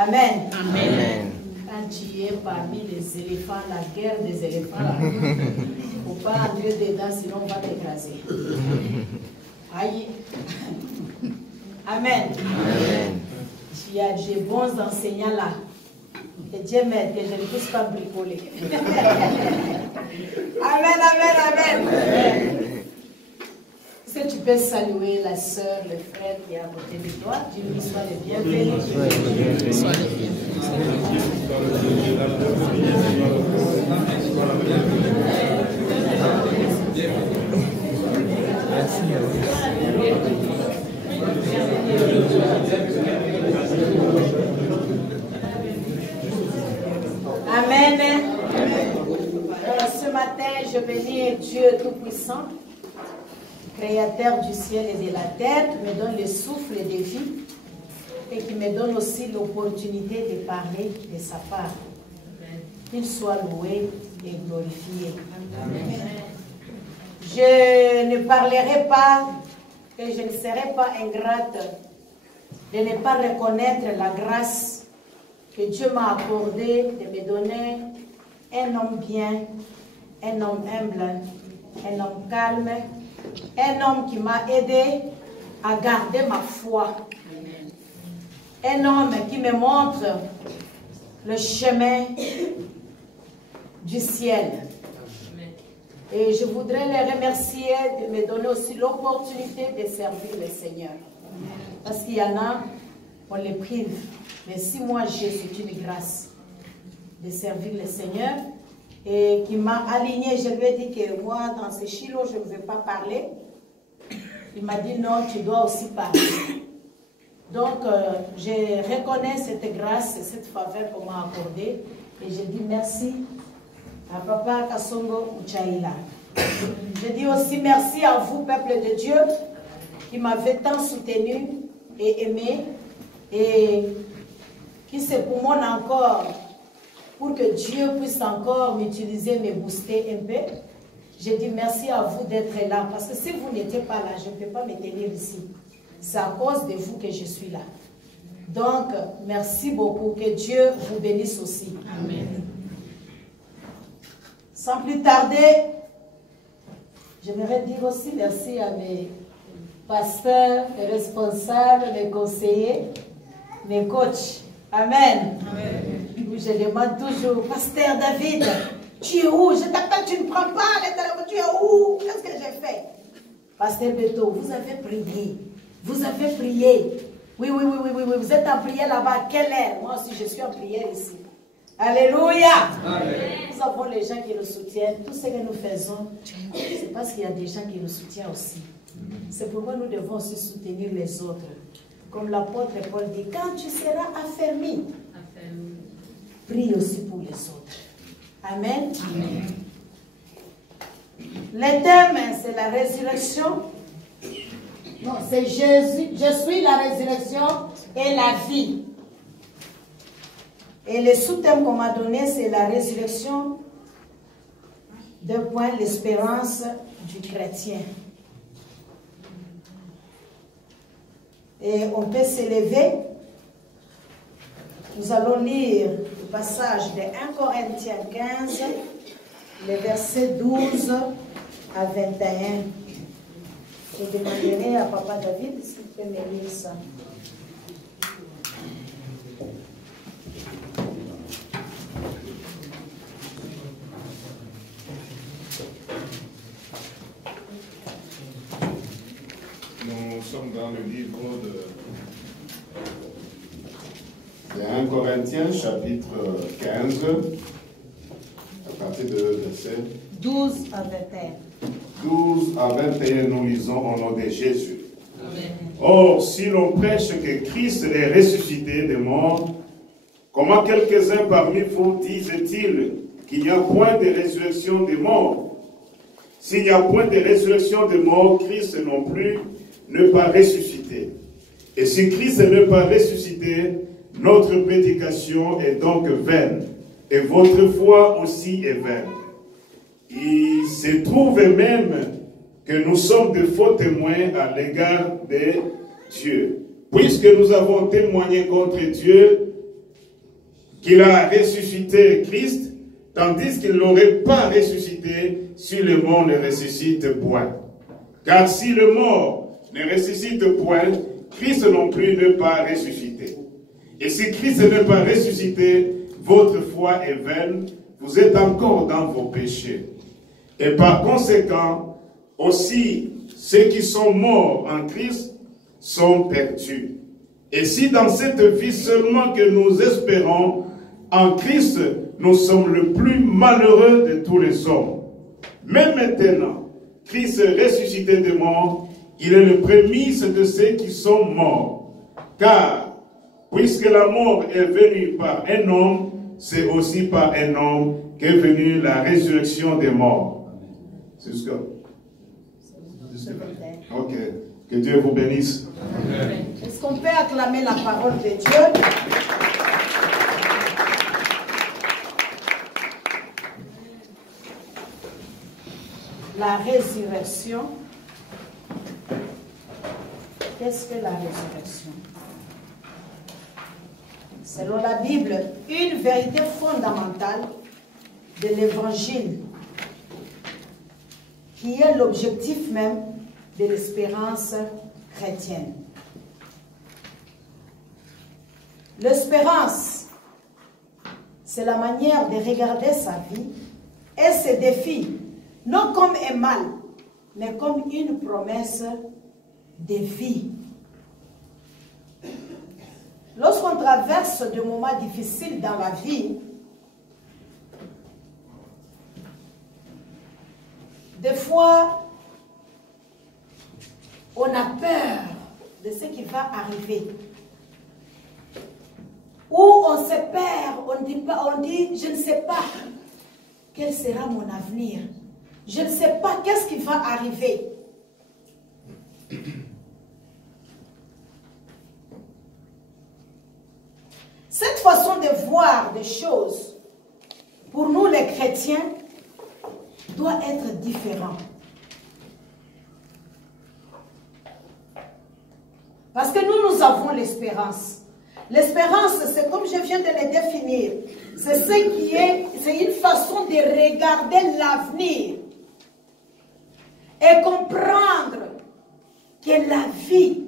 Amen. Amen. Quand tu es parmi les éléphants, la guerre des éléphants, il ne faut pas entrer dedans, sinon on va t'écraser. Aïe. Amen. Amen. Il y a des bons enseignants là. Et Dieu m'aide que je ne puisse pas bricoler. Amen, amen, amen. Est-ce que tu peux saluer la soeur, le frère qui est à côté de toi? Dieu lui soit le bienvenu. Sois le bienvenu. Amen. Ce matin, je bénis Dieu Tout-Puissant, Créateur du ciel et de la terre, qui me donne le souffle de vie et qui me donne aussi l'opportunité de parler de sa part. Qu'il soit loué et glorifié. Amen. Je ne parlerai pas et je ne serai pas ingrate de ne pas reconnaître la grâce que Dieu m'a accordée de me donner un homme bien, un homme humble, un homme calme, un homme qui m'a aidé à garder ma foi. Un homme qui me montre le chemin du ciel. Et je voudrais les remercier de me donner aussi l'opportunité de servir le Seigneur. Parce qu'il y en a, on les prive. Mais si moi j'ai, c'est une grâce de servir le Seigneur. Et qui m'a aligné, je lui ai dit que moi, dans ce chilo, je ne veux pas parler. Il m'a dit non, tu dois aussi parler. Donc, je reconnais cette grâce et cette faveur qu'on m'a accordée. Et je dis merci à Papa Kasongo Uchaïla. Je dis aussi merci à vous, peuple de Dieu, qui m'avez tant soutenu et aimé. Et qui se poumonne encore pour que Dieu puisse encore m'utiliser, me booster un peu. Je dis merci à vous d'être là. Parce que si vous n'étiez pas là, je ne peux pas me tenir ici. C'est à cause de vous que je suis là. Donc, merci beaucoup. Que Dieu vous bénisse aussi. Amen. Sans plus tarder, j'aimerais dire aussi merci à mes pasteurs, mes responsables, mes conseillers, mes coachs. Amen. Amen. Je demande toujours, Pasteur David, tu es où? Je t'appelle, tu ne prends pas les téléphones, tu es où? Qu'est-ce que j'ai fait? Pasteur Beto, vous avez prié. Vous avez prié. Oui, vous êtes en prière là-bas. Quelle heure? Moi aussi, je suis en prière ici. Alléluia. Amen. Nous avons les gens qui nous soutiennent. Tout ce que nous faisons, c'est parce qu'il y a des gens qui nous soutiennent aussi. C'est pourquoi nous devons aussi soutenir les autres. Comme l'apôtre Paul dit, quand tu seras affermi, prie aussi pour les autres. Amen. Amen. Le thème, c'est la résurrection. Non, c'est Jésus. Je suis la résurrection et la vie. Et le sous-thème qu'on m'a donné, c'est la résurrection. Deux points, l'espérance du chrétien. Et on peut s'élever. Nous allons lire le passage de 1 Corinthiens 15, les versets 12 à 21. Je demanderai à Papa David s'il peut me lire ça. Nous sommes dans le livre de 1 Corinthiens, chapitre 15, à partir de verset 12 à 21. 12 à 21, nous lisons au nom de Jésus. Amen. Or, si l'on prêche que Christ est ressuscité des morts, comment quelques-uns parmi vous disent-ils qu'il n'y a point de résurrection des morts? S'il n'y a point de résurrection des morts, Christ non plus n'est pas ressuscité. Et si Christ n'est pas ressuscité, notre prédication est donc vaine, et votre foi aussi est vaine. Il se trouve même que nous sommes de faux témoins à l'égard de Dieu. Puisque nous avons témoigné contre Dieu, qu'il a ressuscité Christ, tandis qu'il n'aurait pas ressuscité si le mort ne ressuscite point. Car si le mort ne ressuscite point, Christ non plus n'est pas ressuscité. Et si Christ n'est pas ressuscité, votre foi est vaine, vous êtes encore dans vos péchés. Et par conséquent, aussi, ceux qui sont morts en Christ sont perdus. Et si dans cette vie seulement que nous espérons, en Christ, nous sommes le plus malheureux de tous les hommes. Mais maintenant, Christ est ressuscité des morts, il est le prémisse de ceux qui sont morts. Car, puisque la mort est venue par un homme, c'est aussi par un homme qu'est venue la résurrection des morts. C'est ce que... Ok. Que Dieu vous bénisse. Est-ce qu'on peut acclamer la parole de Dieu? La résurrection. Qu'est-ce que la résurrection? Selon la Bible, une vérité fondamentale de l'évangile, qui est l'objectif même de l'espérance chrétienne. L'espérance, c'est la manière de regarder sa vie et ses défis, non comme un mal, mais comme une promesse de vie. Lorsqu'on traverse des moments difficiles dans la vie, des fois, on a peur de ce qui va arriver. Ou on se perd, on dit, je ne sais pas quel sera mon avenir. Je ne sais pas qu'est-ce qui va arriver. Cette façon de voir des choses, pour nous les chrétiens, doit être différente. Parce que nous avons l'espérance. L'espérance, c'est comme je viens de le définir. C'est une façon de regarder l'avenir et comprendre que la vie,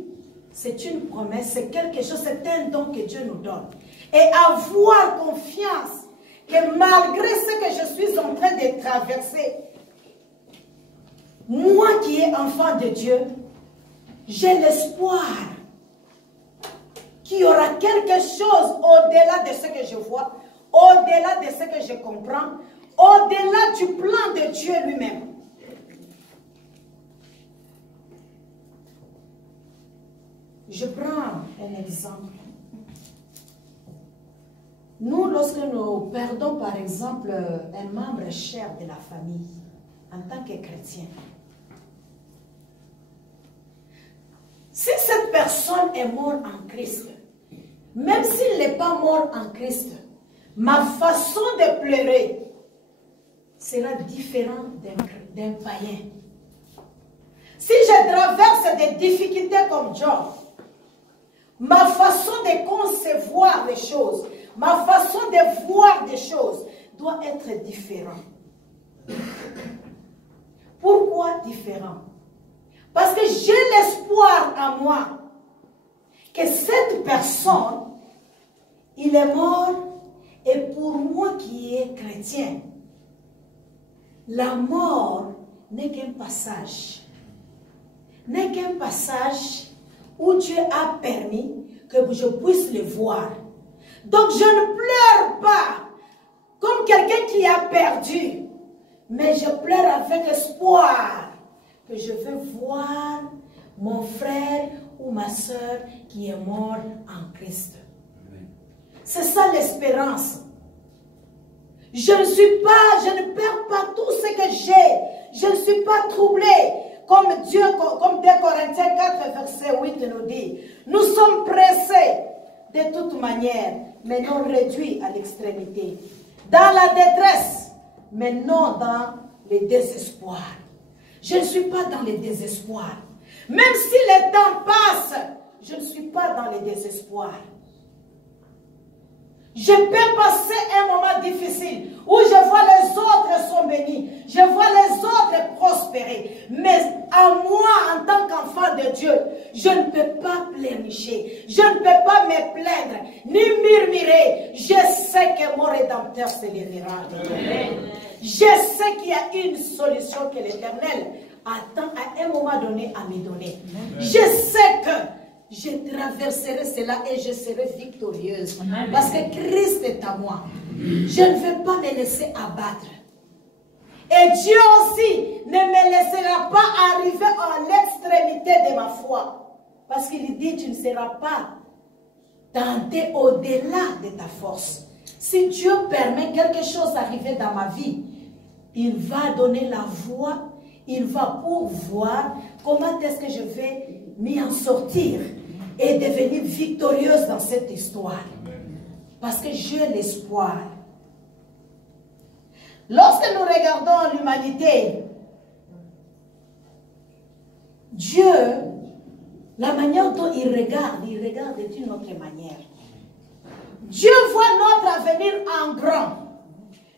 c'est une promesse, c'est quelque chose, c'est un don que Dieu nous donne. Et avoir confiance que malgré ce que je suis en train de traverser, moi qui est enfant de Dieu, j'ai l'espoir qu'il y aura quelque chose au-delà de ce que je vois, au-delà de ce que je comprends, au-delà du plan de Dieu lui-même. Je prends un exemple. Nous, lorsque nous perdons, par exemple, un membre cher de la famille, en tant que chrétien, si cette personne est morte en Christ, même s'il n'est pas mort en Christ, ma façon de pleurer sera différente d'un païen. Si je traverse des difficultés comme Job, ma façon de concevoir les choses, ma façon de voir des choses doit être différente. Pourquoi différent? Parce que j'ai l'espoir en moi que cette personne, il est mort, et pour moi qui est chrétien, la mort n'est qu'un passage. N'est qu'un passage où Dieu a permis que je puisse le voir. Donc je ne pleure pas comme quelqu'un qui a perdu, mais je pleure avec espoir que je veux voir mon frère ou ma soeur qui est mort en Christ. C'est ça l'espérance. Je ne perds pas tout ce que j'ai. Je ne suis pas troublé. Comme 2 Corinthiens 4, verset 8 nous dit. Nous sommes pressés de toute manière, mais non réduits à l'extrémité. Dans la détresse, mais non dans le désespoir. Je ne suis pas dans le désespoir. Même si le temps passe, je ne suis pas dans le désespoir. Je peux passer un moment difficile où je vois les autres sont bénis, je vois les autres prospérer. Mais à moi, en tant qu'enfant de Dieu, je ne peux pas pleurnicher, je ne peux pas me plaindre, ni murmurer. Je sais que mon Rédempteur se lèvera. Je sais qu'il y a une solution que l'Éternel attend à un moment donné à me donner. Je sais que je traverserai cela et je serai victorieuse. Parce que Christ est à moi. Je ne vais pas me laisser abattre. Et Dieu aussi ne me laissera pas arriver à l'extrémité de ma foi. Parce qu'il dit, tu ne seras pas tenté au-delà de ta force. Si Dieu permet quelque chose d'arriver dans ma vie, il va donner la voie, il va pourvoir comment est-ce que je vais m'y en sortir et devenir victorieuse dans cette histoire. Parce que j'ai l'espoir. Lorsque nous regardons l'humanité, Dieu, la manière dont il regarde d'une autre manière. Dieu voit notre avenir en grand.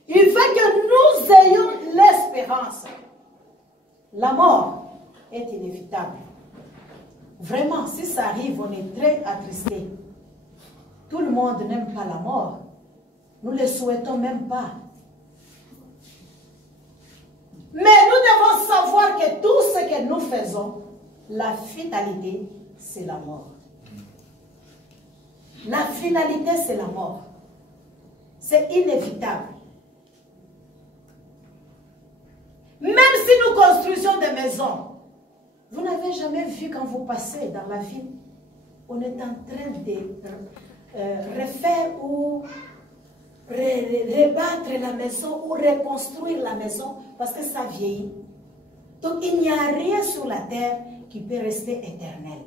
Il veut que nous ayons l'espérance. La mort est inévitable. Vraiment, si ça arrive, on est très attristé. Tout le monde n'aime pas la mort. Nous ne le souhaitons même pas. Mais nous devons savoir que tout ce que nous faisons, la finalité, c'est la mort. La finalité, c'est la mort. C'est inévitable. Même si nous construisons des maisons, vous n'avez jamais vu quand vous passez dans la ville, on est en train de refaire ou rebattre la maison ou reconstruire la maison parce que ça vieillit. Donc il n'y a rien sur la terre qui peut rester éternel.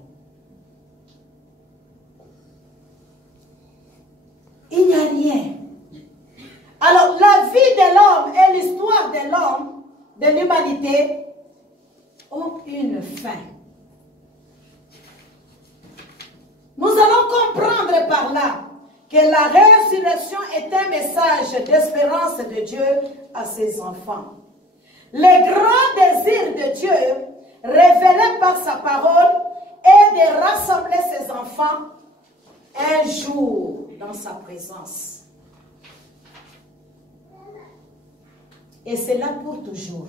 Il n'y a rien. Alors la vie de l'homme et l'histoire de l'homme, de l'humanité, ont une fin. Nous allons comprendre par là que la résurrection est un message d'espérance de Dieu à ses enfants. Le grand désir de Dieu, révélé par sa parole, est de rassembler ses enfants un jour dans sa présence. Et c'est là pour toujours.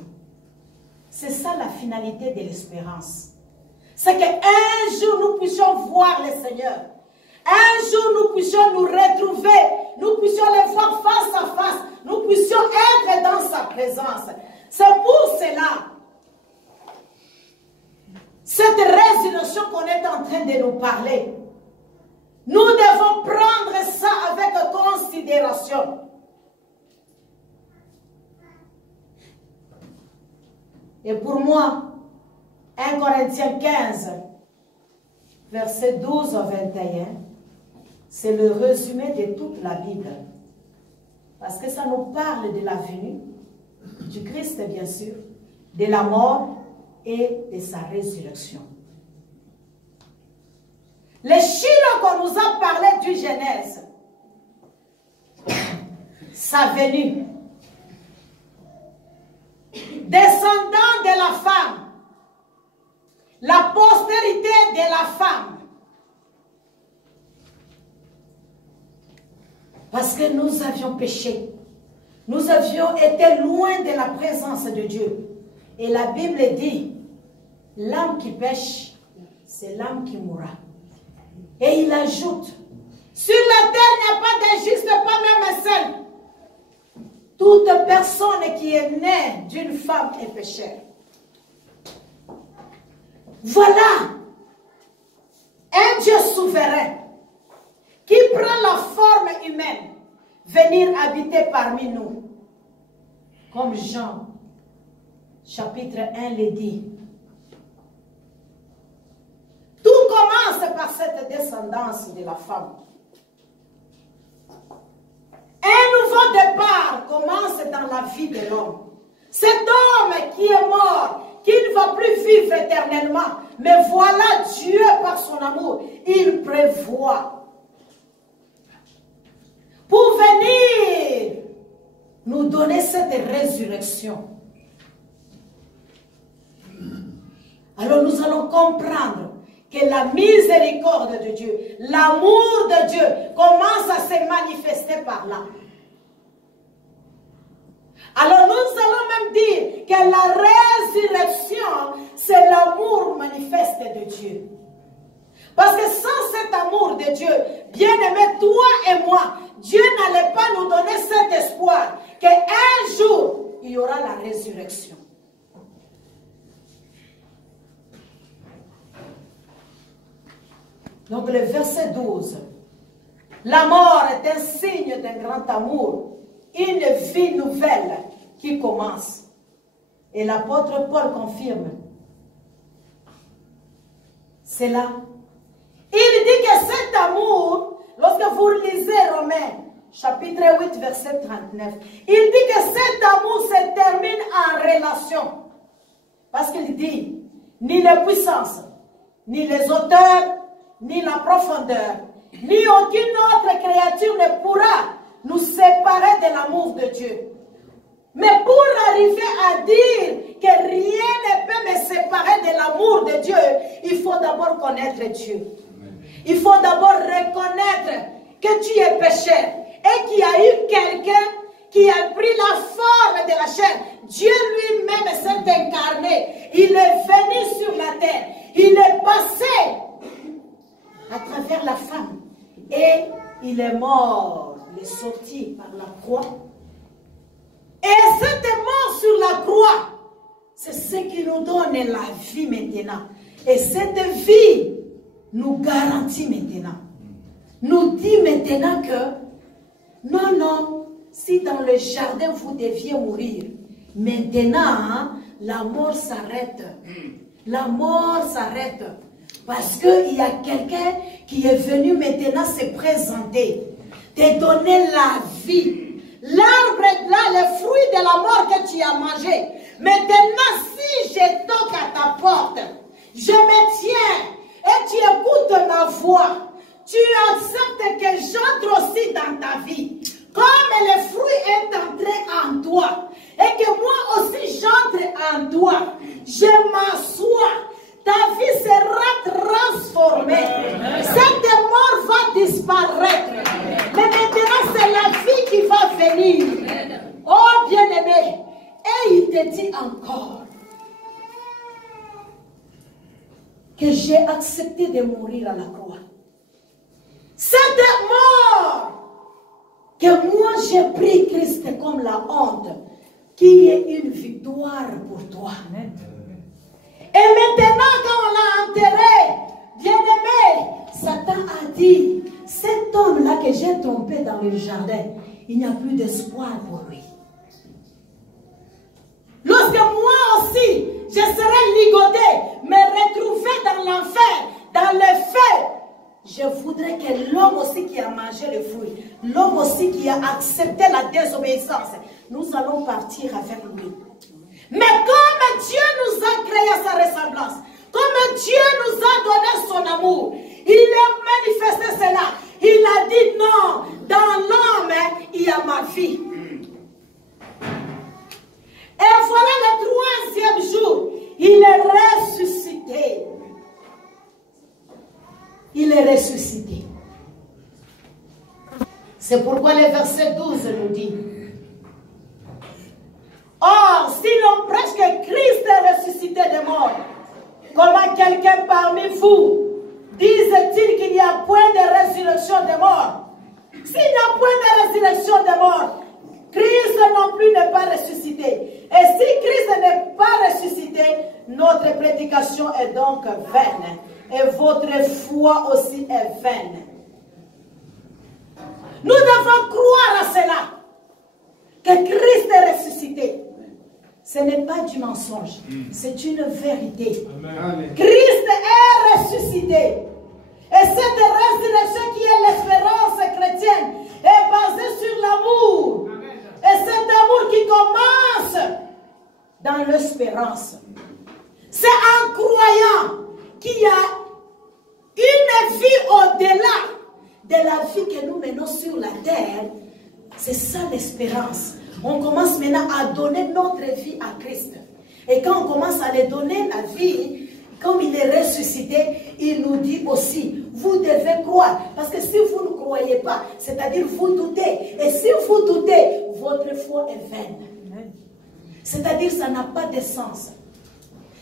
C'est ça la finalité de l'espérance. C'est qu'un jour nous puissions voir le Seigneur. Un jour nous puissions nous retrouver. Nous puissions le voir face à face. Nous puissions être dans sa présence. C'est pour cela, cette résurrection qu'on est en train de nous parler, nous devons prendre ça avec considération. Et pour moi, 1 Corinthiens 15, versets 12 à 21, c'est le résumé de toute la Bible. Parce que ça nous parle de la venue du Christ, bien sûr, de la mort et de sa résurrection. Les Shiloh qu'on nous a parlé du Genèse, sa venue, descendant de la femme, la postérité de la femme. Parce que nous avions péché. Nous avions été loin de la présence de Dieu. Et la Bible dit, l'âme qui pêche, c'est l'âme qui mourra. Et il ajoute, sur la terre, il n'y a pas d'injuste, pas même un seul. Toute personne qui est née d'une femme est pécheur. Voilà un Dieu souverain qui prend la forme humaine, venir habiter parmi nous. Comme Jean, chapitre 1, le dit. Tout commence par cette descendance de la femme. Un nouveau départ commence dans la vie de l'homme. Cet homme qui est mort, qui ne va plus vivre éternellement, mais voilà Dieu par son amour, il prévoit. pour venir nous donner cette résurrection. Alors nous allons comprendre que la miséricorde de Dieu, l'amour de Dieu commence à se manifester par là. Alors nous allons même dire que la résurrection, c'est l'amour manifeste de Dieu. Parce que sans cet amour de Dieu, bien-aimé, toi et moi, Dieu n'allait pas nous donner cet espoir qu'un jour, il y aura la résurrection. Donc le verset 12. La mort est un signe d'un grand amour, une vie nouvelle qui commence. Et l'apôtre Paul confirme cela. Il dit que cet amour, lorsque vous lisez Romains, chapitre 8, verset 39, il dit que cet amour se termine en relation. Parce qu'il dit, ni les puissances, ni les auteurs, ni la profondeur, ni aucune autre créature ne pourra nous séparer de l'amour de Dieu. Mais pour arriver à dire que rien ne peut me séparer de l'amour de Dieu, il faut d'abord connaître Dieu. Il faut d'abord reconnaître que tu es pécheur et qu'il y a eu quelqu'un qui a pris la forme de la chair. Dieu lui-même s'est incarné. Il est venu sur la terre. Il est passé à travers la femme. Et il est mort. Il est sorti par la croix. Et cette mort sur la croix, c'est ce qui nous donne la vie maintenant. Et cette vie nous garantit maintenant. Nous dit maintenant que non, non, si dans le jardin vous deviez mourir, maintenant, la mort s'arrête. La mort s'arrête. Parce qu'il y a quelqu'un qui est venu maintenant se présenter, te donner la vie. L'arbre est là, le fruit de la mort que tu as mangé. Maintenant, si je toque à ta porte, je me tiens et tu écoutes ma voix, tu acceptes que j'entre aussi dans ta vie. Comme le fruit est entré en toi et que moi aussi j'entre en toi, je m'assois. Ta vie sera transformée. Cette mort va disparaître. Mais maintenant, c'est la vie qui va venir. Oh, bien-aimé. Et il te dit encore que j'ai accepté de mourir à la croix. Cette mort que moi j'ai pris Christ comme la honte, qui est une victoire pour toi. Et maintenant, quand on l'a enterré, bien-aimé, Satan a dit, cet homme-là que j'ai trompé dans le jardin, il n'y a plus d'espoir pour lui. Lorsque moi aussi, je serai ligoté, me retrouver dans l'enfer, dans le feu, je voudrais que l'homme aussi qui a mangé le fruit, l'homme aussi qui a accepté la désobéissance, nous allons partir avec lui. Mais comme Dieu nous a créé à sa ressemblance, comme Dieu nous a donné son amour, il a manifesté cela. Il a dit non, dans l'homme, il y a ma vie. Et voilà le 3e jour, il est ressuscité. Il est ressuscité. C'est pourquoi le verset 12 nous dit, or, si l'on prêche que Christ est ressuscité des morts, comment quelqu'un parmi vous dise-t-il qu'il n'y a point de résurrection des morts? S'il n'y a point de résurrection des morts, Christ non plus n'est pas ressuscité. Et si Christ n'est pas ressuscité, notre prédication est donc vaine. Et votre foi aussi est vaine. Nous devons croire à cela, que Christ est ressuscité. Ce n'est pas du mensonge, c'est une vérité. Amen. Christ est ressuscité. Et cette résurrection qui est l'espérance chrétienne est basée sur l'amour. Et cet amour qui commence dans l'espérance. C'est en croyant qu'il y a une vie au-delà de la vie que nous menons sur la terre, c'est ça l'espérance. On commence maintenant à donner notre vie à Christ. Et quand on commence à lui donner la vie, comme il est ressuscité, il nous dit aussi, vous devez croire. Parce que si vous ne croyez pas, c'est-à-dire vous doutez. Et si vous doutez, votre foi est vaine. C'est-à-dire ça n'a pas de sens.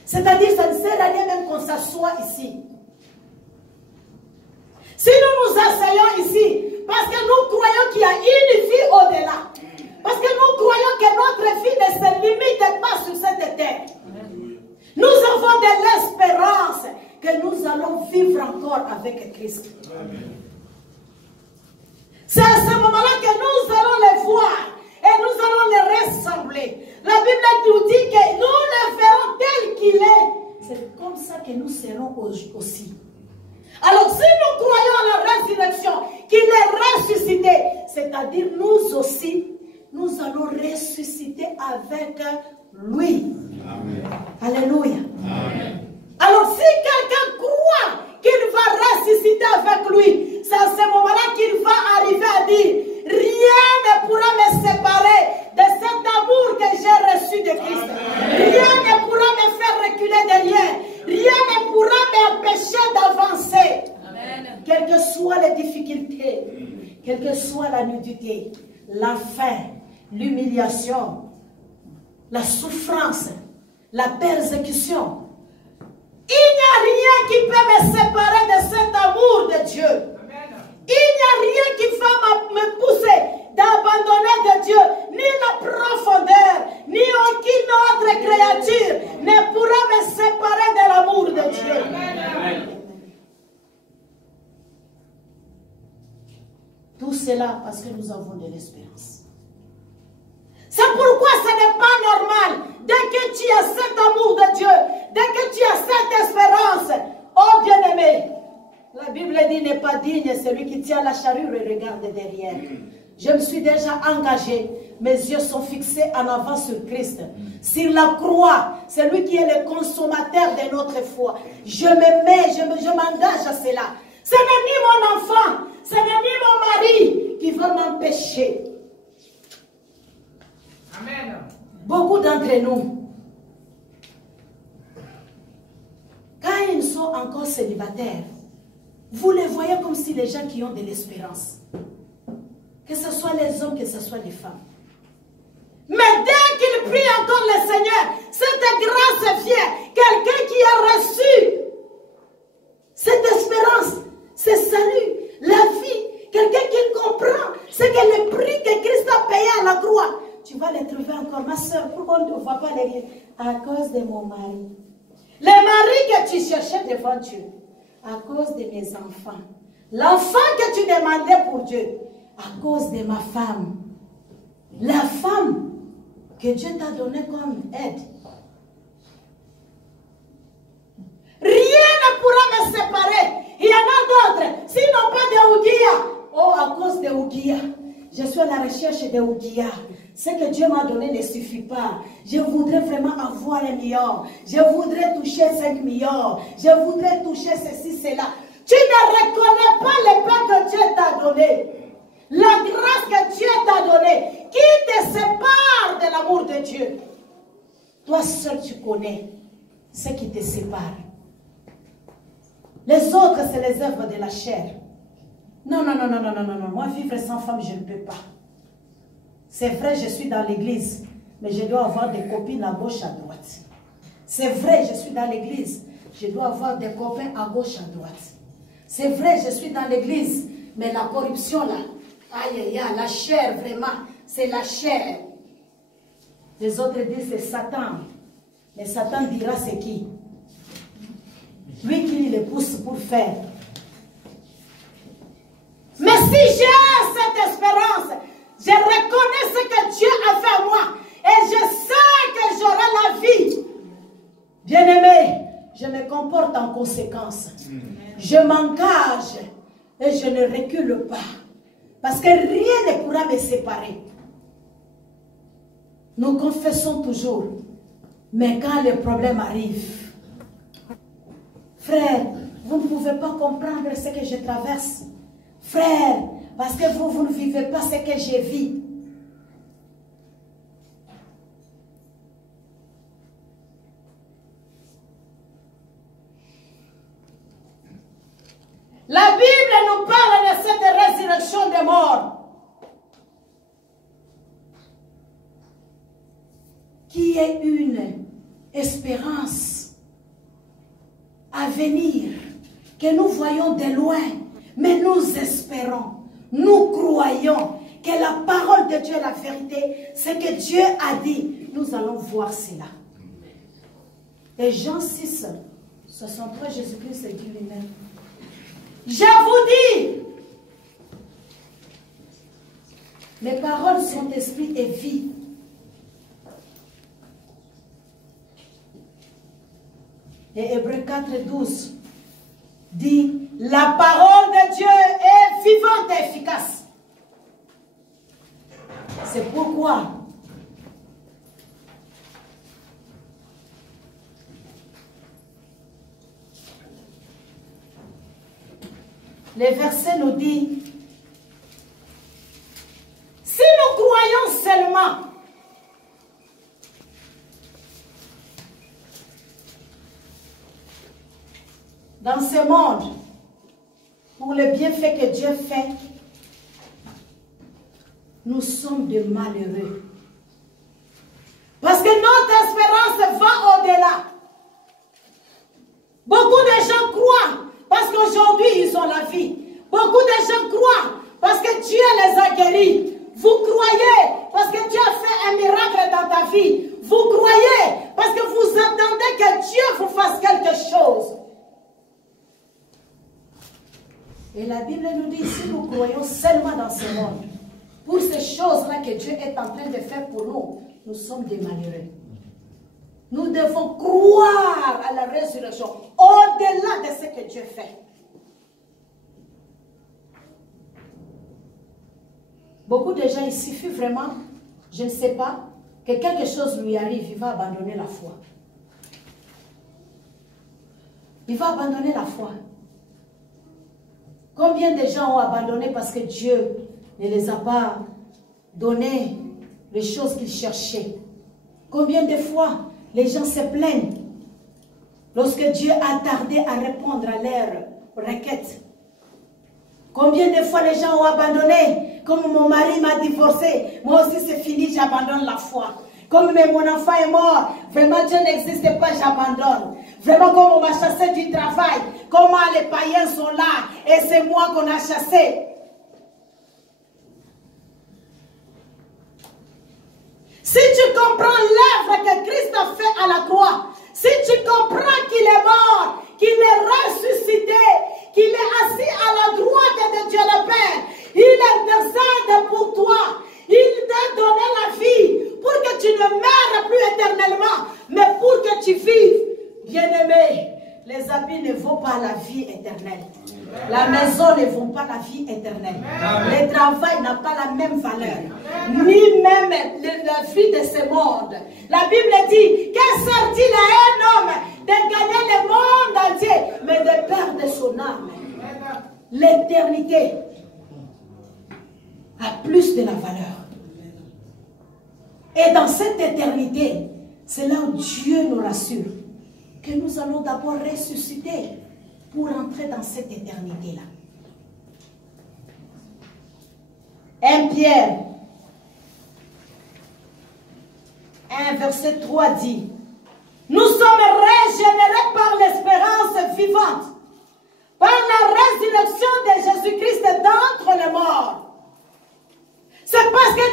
C'est-à-dire ça ne sert à rien même qu'on s'assoit ici. Si nous nous asseyons ici, parce que nous croyons qu'il y a une vie au-delà. Parce que nous croyons que notre vie ne se limite pas sur cette terre. Nous avons de l'espérance que nous allons vivre encore avec Christ. C'est à ce moment-là que nous allons les voir et nous allons les ressembler. La Bible nous dit que nous le verrons tel qu'il est. C'est comme ça que nous serons aussi. Alors si nous croyons à la résurrection, qu'il est ressuscité, c'est-à-dire nous aussi, nous allons ressusciter avec lui. Amen. Alléluia. Amen. Alors si quelqu'un croit qu'il va ressusciter avec lui, c'est à ce moment-là qu'il va arriver à dire, rien ne pourra me séparer de cet amour que j'ai reçu de Christ. Rien ne pourra me faire reculer derrière. Rien ne pourra m'empêcher d'avancer. Quelles que soient les difficultés, quelle que soit la nudité, la faim, l'humiliation, la souffrance, la persécution, il n'y a rien qui peut me séparer de cet amour de Dieu. Il n'y a rien qui va me pousser d'abandonner de Dieu, ni la profondeur, ni aucune autre créature ne pourra me séparer de l'amour de Dieu. Amen. Tout cela parce que nous avons de l'espérance. C'est pourquoi ce n'est pas normal, dès que tu as cet amour de Dieu, dès que tu as cette espérance, oh bien-aimé, la Bible dit n'est pas digne celui qui tient la charrue et regarde derrière. Je me suis déjà engagé, mes yeux sont fixés en avant sur Christ. Sur la croix, c'est lui qui est le consommateur de notre foi. Je me mets, je m'engage à cela. Ce n'est ni mon enfant, ce n'est ni mon mari qui va m'empêcher. Amen. Beaucoup d'entre nous, quand ils sont encore célibataires, vous les voyez comme si les gens qui ont de l'espérance. Que ce soit les hommes, que ce soit les femmes. Mais dès qu'ils prient encore le Seigneur, cette grâce vient. Quelqu'un qui a reçu cette espérance, ce salut, la vie, quelqu'un qui comprend ce que le prix que Christ a payé à la croix. Tu vas les trouver encore, ma soeur, pourquoi on ne te voit pas les dire? À cause de mon mari. Le mari que tu cherchais devant Dieu. À cause de mes enfants. L'enfant que tu demandais pour Dieu. À cause de ma femme. La femme que Dieu t'a donnée comme aide. Rien ne pourra me séparer. Il y en a d'autres. Sinon pas de Ouguia. Oh, à cause de Ouguia. Je suis à la recherche de Ouguia. Ce que Dieu m'a donné ne suffit pas. Je voudrais vraiment avoir 1 million. Je voudrais toucher 5 millions. Je voudrais toucher ceci, cela. Tu ne reconnais pas le pain que Dieu t'a donné. La grâce que Dieu t'a donnée. Qui te sépare de l'amour de Dieu? Toi seul tu connais ce qui te sépare. Les autres, c'est les œuvres de la chair. Non. Moi, vivre sans femme, je ne peux pas. C'est vrai, je suis dans l'église, mais je dois avoir des copines à gauche, à droite. C'est vrai, je suis dans l'église, je dois avoir des copains à gauche, à droite. C'est vrai, je suis dans l'église, mais la corruption là, aïe aïe aïe, la chair vraiment, c'est la chair. Les autres disent c'est Satan, mais Satan dira c'est qui? Lui qui les pousse pour faire. Mais si j'ai cette espérance, je reconnais ce que Dieu a fait à moi. Et je sais que j'aurai la vie. Bien-aimé, je me comporte en conséquence. Je m'engage et je ne recule pas. Parce que rien ne pourra me séparer. Nous confessons toujours. Mais quand les problèmes arrivent, frère, vous ne pouvez pas comprendre ce que je traverse. Frère, parce que vous ne vivez pas ce que je vis. La Bible nous parle de cette résurrection des morts qui est une espérance à venir que nous voyons de loin, mais nous espérons, nous croyons que la parole de Dieu est la vérité, ce que Dieu a dit, nous allons voir cela. Et Jean 6, 63, Jésus-Christ dit lui-même, je vous dis, mes paroles sont esprit et vie. Et Hébreux 4, 12 dit, la parole de Dieu est vivante et efficace. C'est pourquoi le verset nous dit, si nous croyons seulement dans ce monde pour le bienfait que Dieu fait, nous sommes des malheureux. Parce que notre espérance va au-delà. Beaucoup de gens croient parce qu'aujourd'hui ils ont la vie. Beaucoup de gens croient parce que Dieu les a guéris. Vous croyez parce que Dieu a fait un miracle dans ta vie. Vous croyez parce que vous attendez que Dieu vous fasse quelque chose. Et la Bible nous dit, si nous croyons seulement dans ce monde, pour ces choses-là que Dieu est en train de faire pour nous, nous sommes des malheureux. Nous devons croire à la résurrection, au-delà de ce que Dieu fait. Beaucoup de gens, il suffit vraiment, je ne sais pas, que quelque chose lui arrive, il va abandonner la foi. Il va abandonner la foi. Combien de gens ont abandonné parce que Dieu ne les a pas donné les choses qu'ils cherchaient? Combien de fois les gens se plaignent lorsque Dieu a tardé à répondre à leurs requêtes? Combien de fois les gens ont abandonné? Comme mon mari m'a divorcé, moi aussi c'est fini, j'abandonne la foi. Comme mon enfant est mort, vraiment Dieu n'existe pas, j'abandonne. Vraiment comme on m'a chassé du travail, comment les païens sont là et c'est moi qu'on a chassé. Si tu comprends l'œuvre que Christ a fait à la croix, si tu comprends qu'il est mort, qu'il est ressuscité, qu'il est assis à la droite de Dieu le Père, il intercède pour toi, il t'a donné la vie pour que tu ne meurs plus éternellement, mais pour que tu vives. Bien-aimé, les habits ne vont pas la vie éternelle. La maison ne vaut pas la vie éternelle. Le travail n'a pas la même valeur. Ni même la vie de ce monde. La Bible dit, qu'est-ce sert-il à un homme de gagner le monde entier, mais de perdre son âme? L'éternité a plus de la valeur. Et dans cette éternité, c'est là où Dieu nous rassure que nous allons d'abord ressusciter pour entrer dans cette éternité-là. 1 Pierre 1 verset 3 dit, nous sommes régénérés par l'espérance vivante, par la résurrection de Jésus-Christ d'entre les morts. C'est parce que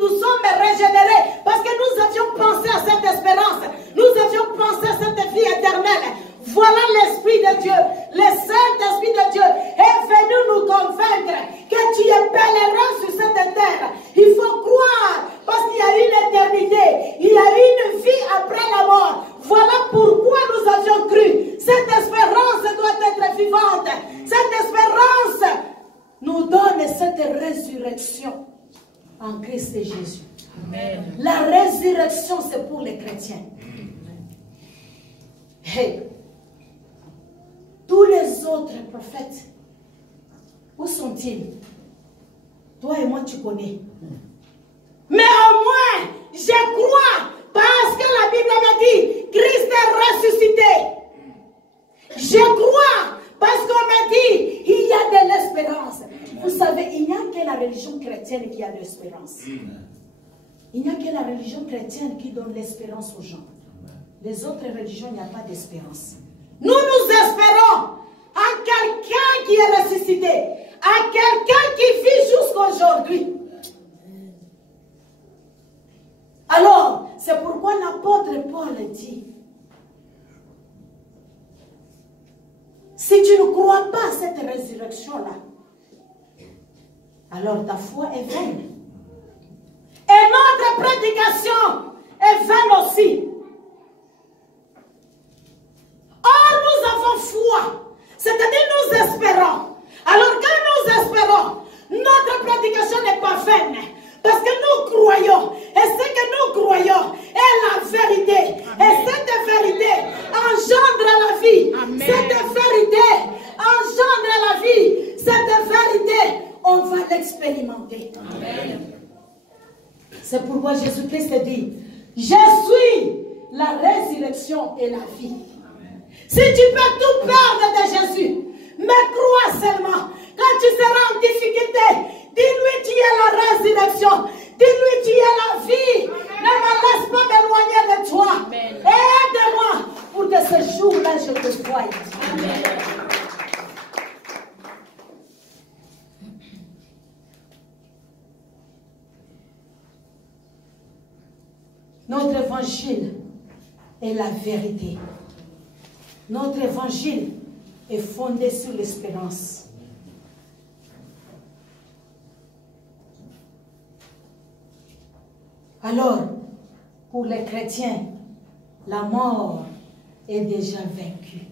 nous sommes régénérés, parce que nous avions pensé à cette espérance, nous avions pensé à cette vie éternelle. Voilà l'Esprit de Dieu, le Saint-Esprit de Dieu est venu nous convaincre que tu es pèlerin sur cette terre. Il faut croire, parce qu'il y a une éternité, il y a une vie après la mort. Voilà pourquoi nous avions cru. Cette espérance doit être vivante. Cette espérance nous donne cette résurrection en Christ Jésus. Amen. La résurrection, c'est pour les chrétiens. Hey. Tous les autres prophètes Où sont-ils? Toi et moi, tu connais. Mais au moins, je crois, parce que la Bible m'a dit, Christ est ressuscité. Je crois, parce qu'on m'a dit, il y a de l'espérance. Vous savez, il n'y a que la religion chrétienne qui a de l'espérance. Il n'y a que la religion chrétienne qui donne l'espérance aux gens. Les autres religions, il n'y a pas d'espérance. Nous espérons à quelqu'un qui est ressuscité, à quelqu'un qui vit jusqu'à aujourd'hui. Alors, c'est pourquoi l'apôtre Paul dit, si tu ne crois pas à cette résurrection-là, alors ta foi est vaine. Et notre prédication est vaine aussi. Or, nous avons foi, c'est-à-dire nous espérons. Alors, quand nous espérons, notre prédication n'est pas vaine. Parce que nous croyons, et ce que nous croyons est la vérité. Amen. Et cette vérité engendre la vie. Amen. Cette vérité engendre la vie. Cette vérité, on va l'expérimenter. C'est pourquoi Jésus-Christ dit, je suis la résurrection et la vie. Amen. Si tu peux tout perdre de Jésus, mais crois seulement. Quand tu seras en difficulté, dis-lui tu es la résurrection. Dis-lui tu es la vie. Amen. Ne me laisse pas m'éloigner de toi. Amen. Et aide-moi pour que ce jour-là je te voie. Notre évangile est la vérité. Notre évangile est fondé sur l'espérance. Alors, pour les chrétiens, la mort est déjà vaincue.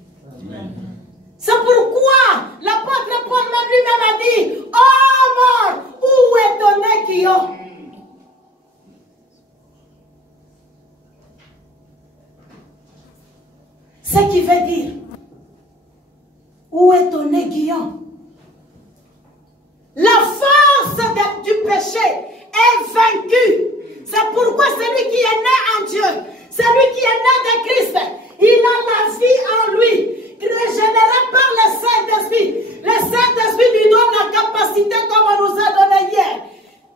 C'est pourquoi l'apôtre Paul lui-même a dit, oh mort, où est ton aiguillon? Ce qui veut dire, où est ton aiguillon? La force du péché est vaincue. C'est pourquoi celui qui est né en Dieu, celui qui est né de Christ, il a la vie en lui, régénéré par le Saint-Esprit. Le Saint-Esprit lui donne la capacité, comme on nous a donné hier,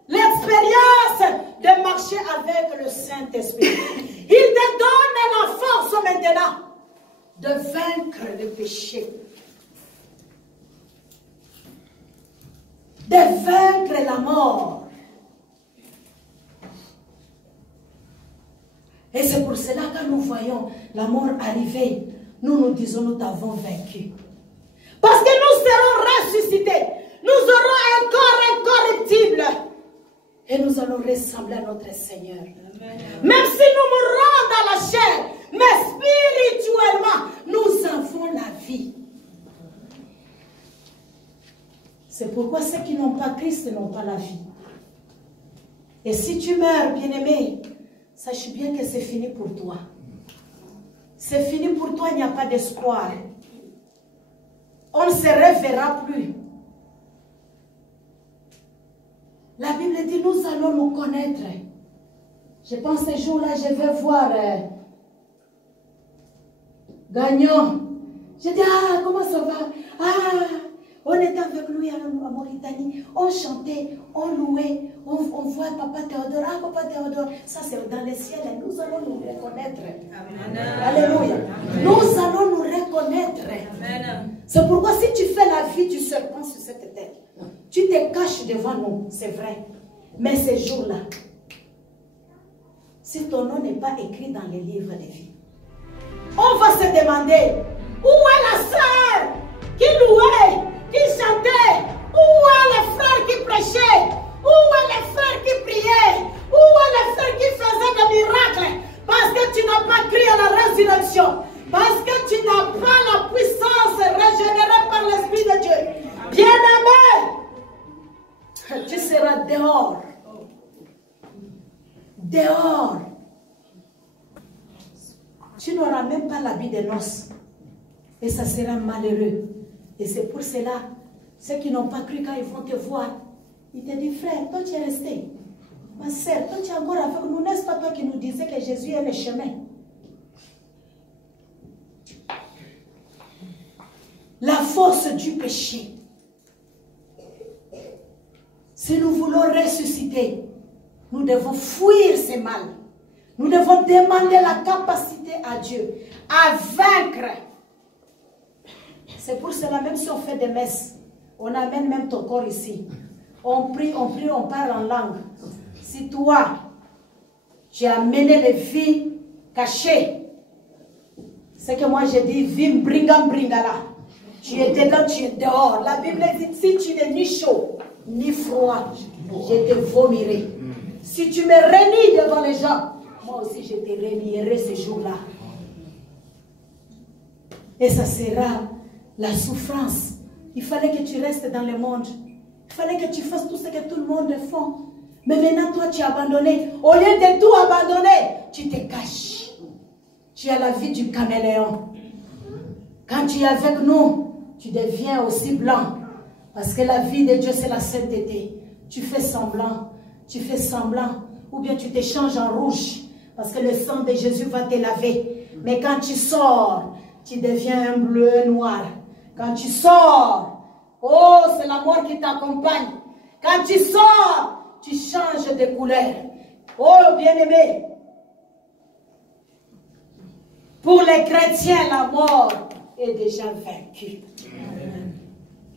l'expérience de marcher avec le Saint-Esprit. Il te donne la force maintenant de vaincre le péché, de vaincre la mort. Et c'est pour cela que quand nous voyons la mort arriver, nous disons nous t'avons vaincu. Parce que nous serons ressuscités, nous aurons un corps incorruptible et nous allons ressembler à notre Seigneur. Amen. Même si nous mourrons dans la chair, mais spirituellement, nous avons la vie. C'est pourquoi ceux qui n'ont pas Christ n'ont pas la vie. Et si tu meurs, bien-aimé, sache bien que c'est fini pour toi. C'est fini pour toi, il n'y a pas d'espoir. On ne se reverra plus. La Bible dit, nous allons nous connaître. Je pense ce jour-là, je vais voir Gagnon. Je dis, ah, comment ça va? Ah, on était avec lui en Mauritanie, on chantait, on louait, on voit Papa Théodore. Ah, Papa Théodore, ça c'est dans le ciel, nous allons nous reconnaître. Amen. Alléluia. Amen. Nous allons nous reconnaître. C'est pourquoi si tu fais la vie du serpent sur cette terre, tu te caches devant nous, c'est vrai. Mais ces jours-là, si ton nom n'est pas écrit dans les livres de vie, on va se demander, où est la sœur qui louait, qui chantait? Où est le frère qui prêchait? Où est le frère qui priait? Où est le frère qui faisait des miracles? Parce que tu n'as pas cru à la résurrection. Parce que tu n'as pas la puissance régénérée par l'Esprit de Dieu. Bien-aimé, tu seras dehors. Dehors. Tu n'auras même pas l'habit de noces. Et ça sera malheureux. Et c'est pour cela, Ceux qui n'ont pas cru quand ils vont te voir, ils te disent, frère, toi tu es resté. Ma sœur, toi tu es encore avec nous. N'est-ce pas toi qui nous disais que Jésus est le chemin? La force du péché. Si nous voulons ressusciter, nous devons fuir ce mal. Nous devons demander la capacité à Dieu à vaincre. C'est pour cela, même si on fait des messes, on amène même ton corps ici. On prie, on parle en langue. Si toi, tu as amené les vies cachées, c'est que moi j'ai dit, vim bringam bringala. Tu es dedans, tu es dehors. La Bible dit, si tu n'es ni chaud, ni froid, je te vomirai. Si tu me réunis devant les gens, moi aussi je te réunirai ce jour-là. Et ça sera la souffrance. Il fallait que tu restes dans le monde. Il fallait que tu fasses tout ce que tout le monde fait. Mais maintenant, toi, tu as abandonné. Au lieu de tout abandonner, tu te caches. Tu as la vie du caméléon. Quand tu es avec nous, tu deviens aussi blanc. Parce que la vie de Dieu, c'est la sainteté. Tu fais semblant. Tu fais semblant. Ou bien tu te changes en rouge. Parce que le sang de Jésus va te laver. Mais quand tu sors, tu deviens un bleu, un noir. Quand tu sors, oh, c'est la mort qui t'accompagne. Quand tu sors, tu changes de couleur. Oh, bien-aimé. Pour les chrétiens, la mort est déjà vaincue.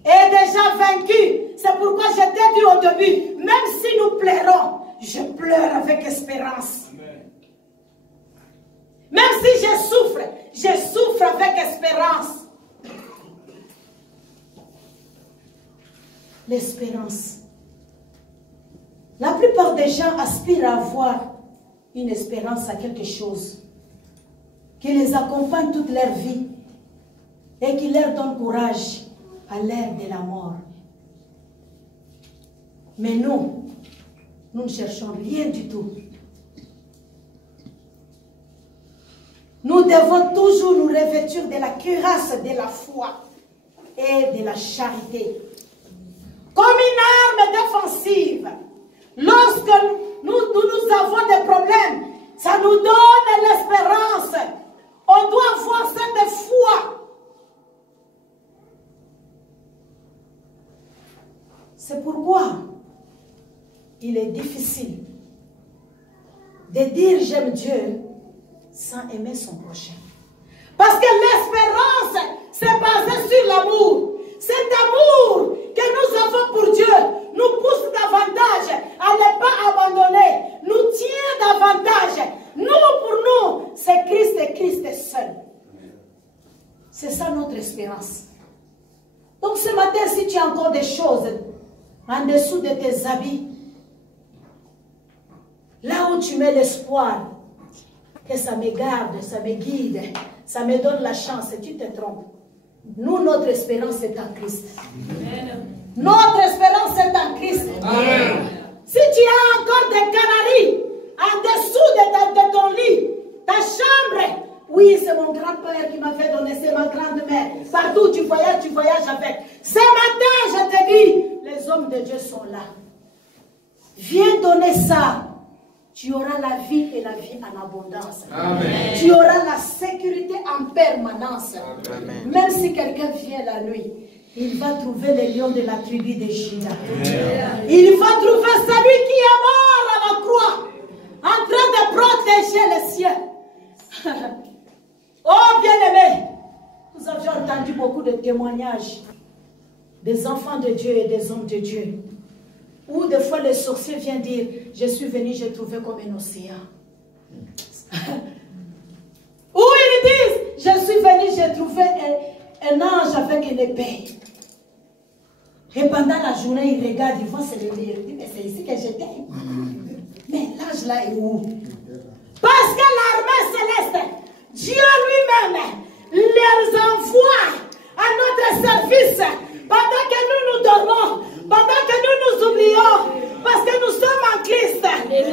Est déjà vaincue. C'est pourquoi je t'ai dit au début, même si nous pleurons, je pleure avec espérance. Même si je souffre avec espérance. L'espérance. La plupart des gens aspirent à avoir une espérance à quelque chose qui les accompagne toute leur vie et qui leur donne courage à l'heure de la mort. Mais nous ne cherchons rien du tout. Nous devons toujours nous revêtir de la cuirasse de la foi et de la charité. Comme une arme défensive. Lorsque nous avons des problèmes, ça nous donne l'espérance. On doit avoir cette foi. C'est pourquoi il est difficile de dire j'aime Dieu sans aimer son prochain. Parce que l'espérance, c'est basé sur l'amour. Cet amour que nous avons pour Dieu nous pousse davantage à ne pas abandonner, nous tient davantage. Nous, pour nous, c'est Christ et Christ seul. C'est ça notre espérance. Donc ce matin, si tu as encore des choses en dessous de tes habits, là où tu mets l'espoir, que ça me garde, ça me guide, ça me donne la chance, tu te trompes. Nous, notre espérance est en Christ. Amen. Notre espérance est en Christ. Amen. Si tu as encore des canaries en dessous de ton lit, ta chambre, oui, c'est mon grand-père qui m'avait donné, c'est ma grand-mère. Partout où tu voyages avec. Ce matin, je te dis, les hommes de Dieu sont là. Viens donner ça. Tu auras la vie et la vie en abondance. Amen. Tu auras la sécurité en permanence. Amen. Même si quelqu'un vient la nuit, il va trouver les lions de la tribu de Juda. Il va trouver celui qui est mort à la croix, en train de protéger les cieux. Oh bien-aimés, nous avions entendu beaucoup de témoignages des enfants de Dieu et des hommes de Dieu. Où des fois les sorciers viennent dire, je suis venu, j'ai trouvé comme un océan. Où ils disent, je suis venu, j'ai trouvé un ange avec une épée. Et pendant la journée, ils regardent, ils vont se lever. Ils disent, mais c'est ici que j'étais. Mais l'ange là est où? Parce que l'armée céleste, Dieu lui-même, les envoie à notre service pendant que nous dormons. Pendant que nous oublions, parce que nous sommes en Christ,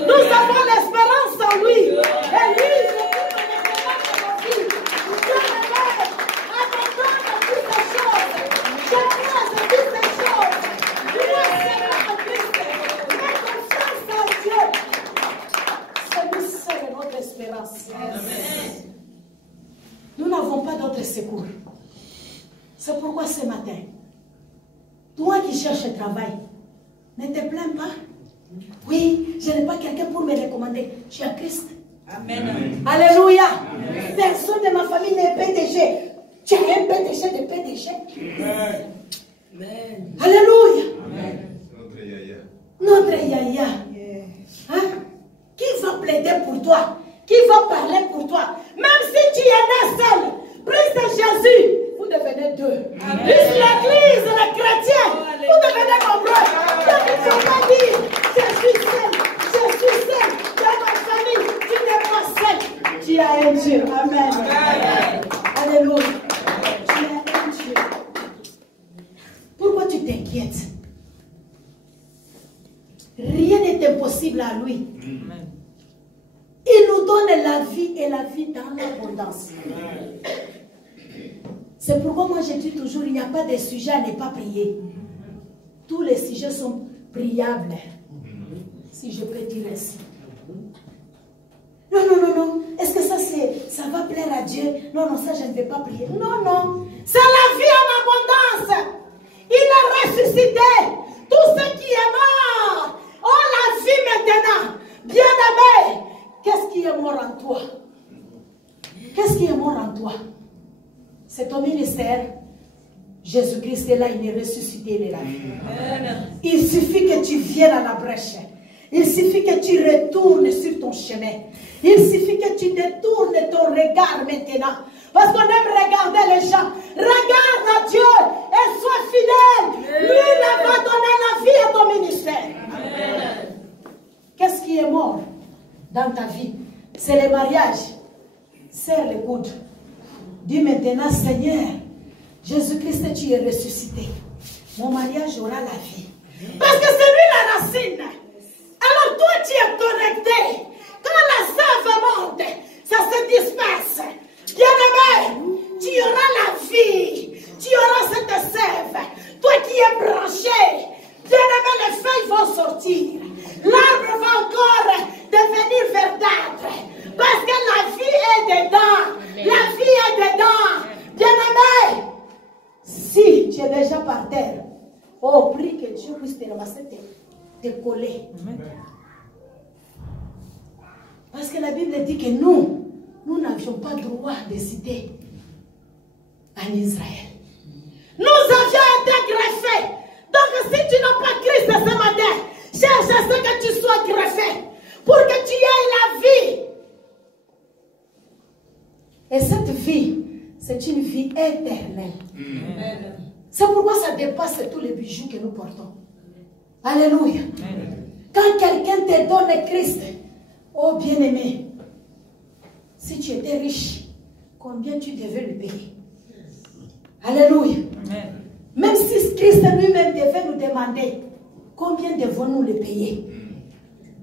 nous avons l'espérance en lui. Et lui, c'est tout le vie. Dieu me abandonne toutes ces choses. Je crois toutes ces choses. secours. C'est pourquoi ce matin, toi qui cherches un travail, ne te plains pas. Oui, je n'ai pas quelqu'un pour me recommander. Tu as Christ. Amen. Alléluia. Amen. Personne de ma famille n'est PDG. Tu as un PDG de PDG. Amen. Amen. Alléluia. Amen. Notre Yaya. Hein? Qui va plaider pour toi? Qui va parler pour toi? Même si tu es né seul, plus de Jésus, vous devenez deux. Plus l'église, les chrétiens, vous devenez nombreux. Donc il ne faut pas dire, je suis seul, dans ma famille, tu n'es pas seul. Tu as un Dieu. Amen. Amen. Alléluia. Tu as un Dieu. Pourquoi tu t'inquiètes? Rien n'est impossible à lui. Amen. Il nous donne la vie et la vie dans l'abondance. C'est pourquoi moi je dis toujours, il n'y a pas de sujet à ne pas prier. Tous les sujets sont priables. Si je peux dire ainsi. Non. Est-ce que ça va plaire à Dieu? Non, ça je ne vais pas prier. Non. C'est la vie en abondance. Il a ressuscité. Tout ce qui est mort, on la vit maintenant. Bien-aimé, qu'est-ce qui est mort en toi? Qu'est-ce qui est mort en toi? C'est ton ministère. Jésus-Christ est là, il est ressuscité de la vie. Il suffit que tu viennes à la brèche. Il suffit que tu retournes sur ton chemin. Il suffit que tu détournes ton regard maintenant. Parce qu'on aime regarder les gens. Regarde à Dieu et sois fidèle. Lui, il va donner la vie à ton ministère. Qu'est-ce qui est mort dans ta vie? C'est le mariage. Serre les coudes. Dis maintenant, Seigneur, Jésus-Christ, tu es ressuscité. Mon mariage aura la vie. Parce que c'est lui la racine. Alors toi, tu es connecté. Quand la sève monte, ça se disperse. Bien-aimé, tu auras la vie. Tu auras cette sève. Toi qui es branché, bien-aimé, les feuilles vont sortir. L'arbre va encore devenir verdâtre. Parce que la vie est dedans. La vie est dedans. Bien-aimé, si tu es déjà par terre, oh, prie que Dieu puisse te ramasser, te coller. Parce que la Bible dit que nous n'avions pas droit de citer en Israël. Nous avions été greffés. Donc si tu n'as pas Christ ce matin, cherche à ce que tu sois greffé pour que tu aies la vie. Et cette vie, c'est une vie éternelle. C'est pourquoi ça dépasse tous les bijoux que nous portons. Alléluia. Quand quelqu'un te donne Christ, oh bien-aimé, si tu étais riche, combien tu devais lui payer? Alléluia. Même si Christ lui-même devait nous demander, combien devons-nous le payer?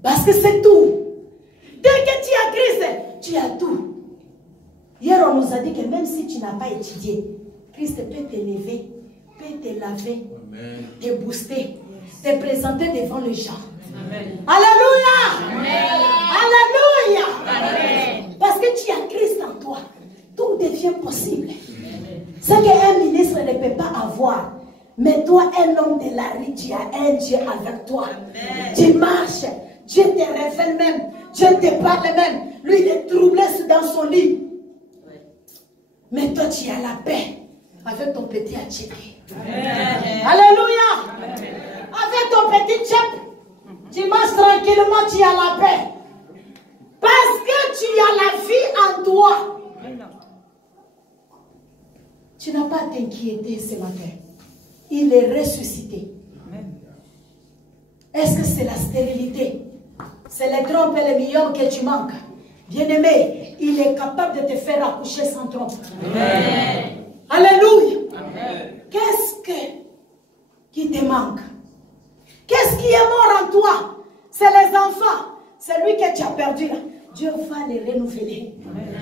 Parce que c'est tout. Dès que tu as Christ, tu as tout. Hier, on nous a dit que même si tu n'as pas étudié, Christ peut t'élever, peut te laver, te booster, te présenter devant les gens. Amen. Alléluia. Amen. Alléluia. Amen. Parce que tu as Christ en toi, tout devient possible. Ce qu'un ministre ne peut pas avoir, mais toi, un homme de la rue, tu as un Dieu avec toi. Amen. Tu marches, Dieu te révèle même, Dieu te parle même. Lui, il est troublé dans son lit. Mais toi, tu as la paix avec ton petit atchiké. Alléluia. Amen. Avec ton petit tchèque, tu marches tranquillement, tu as la paix. Parce que tu as la vie en toi. Tu n'as pas à t'inquiéter ce matin. Il est ressuscité. Est-ce que c'est la stérilité? C'est les trompes et les millions que tu manques? Bien-aimé, il est capable de te faire accoucher sans trompe. Amen. Alléluia. Qu'est-ce qui te manque? Qu'est-ce qui est mort en toi? C'est les enfants. C'est lui que tu as perdu là. Dieu va les renouveler. Amen.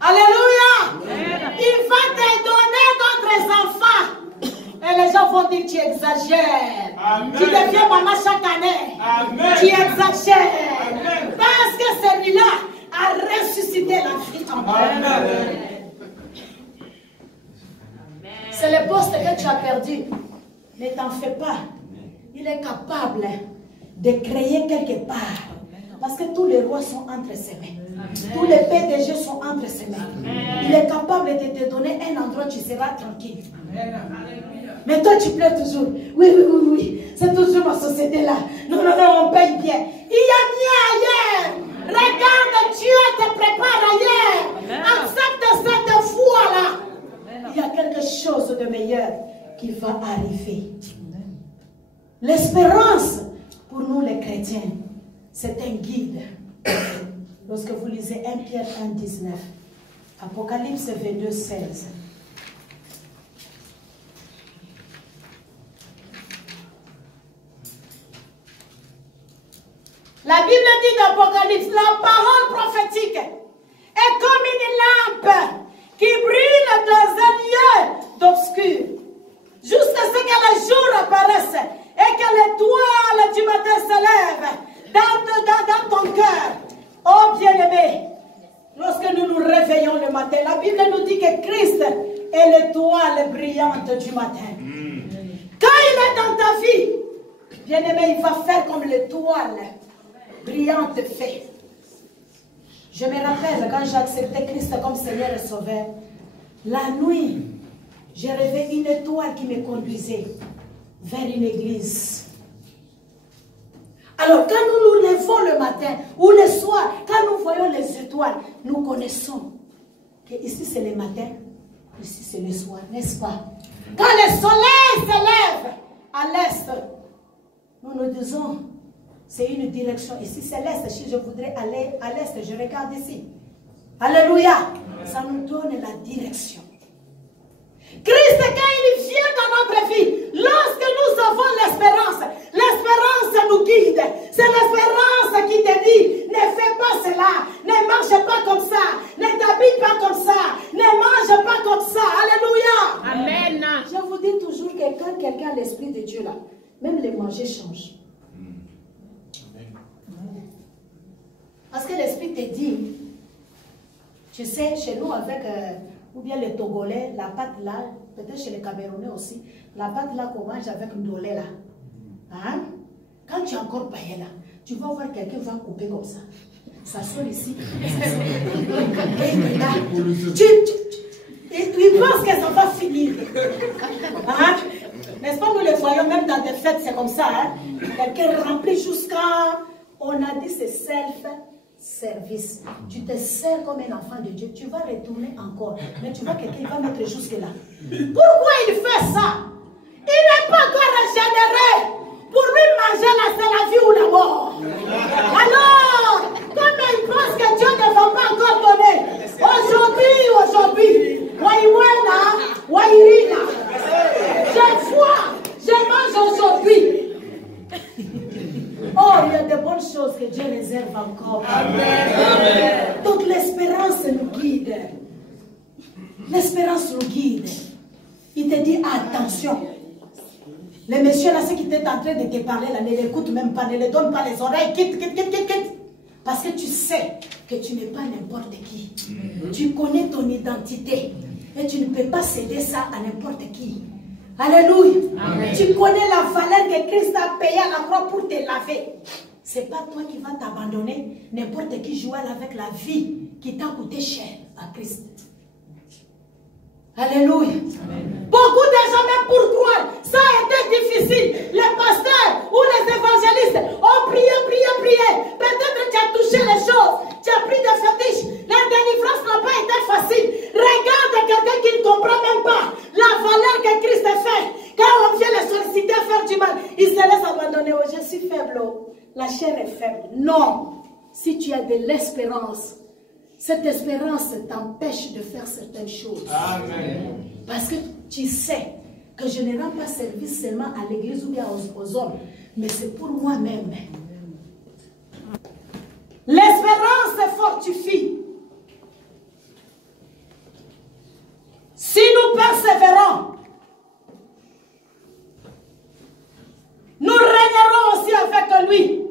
Alléluia. Amen. Il va te donner d'autres enfants. Et les gens vont dire, tu exagères. Amen. Tu deviens maman chaque année. Amen. Tu exagères. Amen. Parce que celui-là a ressuscité la vie en toi. le poste que tu as perdu. Ne t'en fais pas. Il est capable de créer quelque part. Parce que tous les rois sont entre ses mains. Tous les PDG sont entre ses mains. Il est capable de te donner un endroit où tu seras tranquille. Mais toi, tu pleures toujours. Oui. C'est toujours ma société là. Non, on paye bien. Il y a mieux ailleurs. Regarde, Dieu te prépare ailleurs. Accepte cette foi-là. Il y a quelque chose de meilleur qui va arriver. L'espérance, pour nous les chrétiens, c'est un guide. Lorsque vous lisez 1 Pierre 1, 19, Apocalypse 22, 16. La Bible dit dans Apocalypse, la parole prophétique est comme une lampe qui brille dans un lieu d'obscur, jusqu'à ce que le jour apparaisse et que l'étoile du matin se lève dans ton cœur. Oh bien-aimé, lorsque nous nous réveillons le matin, la Bible nous dit que Christ est l'étoile brillante du matin. Quand il est dans ta vie, bien-aimé, il va faire comme l'étoile brillante fait. Je me rappelle quand j'ai accepté Christ comme Seigneur et Sauveur, la nuit, j'ai rêvé une étoile qui me conduisait vers une église. Alors quand nous nous levons le matin ou le soir, quand nous voyons les étoiles, nous connaissons que ici c'est le matin, ici c'est le soir, n'est-ce pas? Quand le soleil se lève à l'est, nous nous disons, c'est une direction. Ici c'est l'est, si je voudrais aller à l'est, je regarde ici. Alléluia! Ça nous donne la direction. Christ, quand il vient dans notre vie, lorsque nous avons l'espérance nous guide. C'est l'espérance qui te dit, ne fais pas cela, ne marche pas comme ça, ne t'habille pas comme ça, ne mange pas comme ça. Alléluia. Amen. Je vous dis toujours que quand quelqu'un a l'esprit de Dieu là, même les manger changent. Parce que l'esprit te dit, tu sais, chez nous avec, ou bien les Togolais, la pâte là, peut-être chez les Camerounais aussi, la pâte là qu'on mange avec une dolé là. Hein? Quand tu es encore païen là, tu vas voir quelqu'un va couper comme ça. Ça sort ici. Ça sort. Et là, il pense que ça va finir. Hein? N'est-ce pas, nous les voyons même dans des fêtes, c'est comme ça. Hein? Quelqu'un remplit jusqu'à... On a dit c'est self-service. Tu te sers comme un enfant de Dieu. Tu vas retourner encore. Mais tu vois quelqu'un va mettre jusque là. Pourquoi il fait ça? Il n'est pas encore régénéré. Pour lui manger là, c'est la vie ou la mort. Alors, comme il pense que Dieu ne va pas encore donner, aujourd'hui, j'ai foi, je mange aujourd'hui. Oh, il y a de bonnes choses que Dieu réserve encore. Amen. Donc l'espérance nous guide. L'espérance nous guide. Il te dit attention. Les messieurs là, ceux qui étaient en train de te parler là, ne l'écoutent même pas, ne les donne pas les oreilles, quitte. Parce que tu sais que tu n'es pas n'importe qui. Tu connais ton identité. Et tu ne peux pas céder ça à n'importe qui. Alléluia. Amen. Tu connais la valeur que Christ a payée à la croix pour te laver. Ce n'est pas toi qui vas t'abandonner. N'importe qui joue avec la vie qui t'a coûté cher à Christ. Alléluia. Amen. Beaucoup de gens, même pour toi, ça a été difficile. Les pasteurs ou les évangélistes ont prié. Peut-être tu as touché les choses. Tu as pris des fétiches. La délivrance n'a pas été facile. Regarde quelqu'un qui ne comprend même pas la valeur que Christ a fait. Quand on vient les solliciter faire du mal, ils se laissent abandonner. Oh, je suis faible. La chair est faible. Non. Si tu as de l'espérance, cette espérance t'empêche de faire certaines choses. Amen. Parce que tu sais que je ne rends pas service seulement à l'église ou bien aux hommes, mais c'est pour moi-même. L'espérance fortifie. Si nous persévérons, nous régnerons aussi avec lui.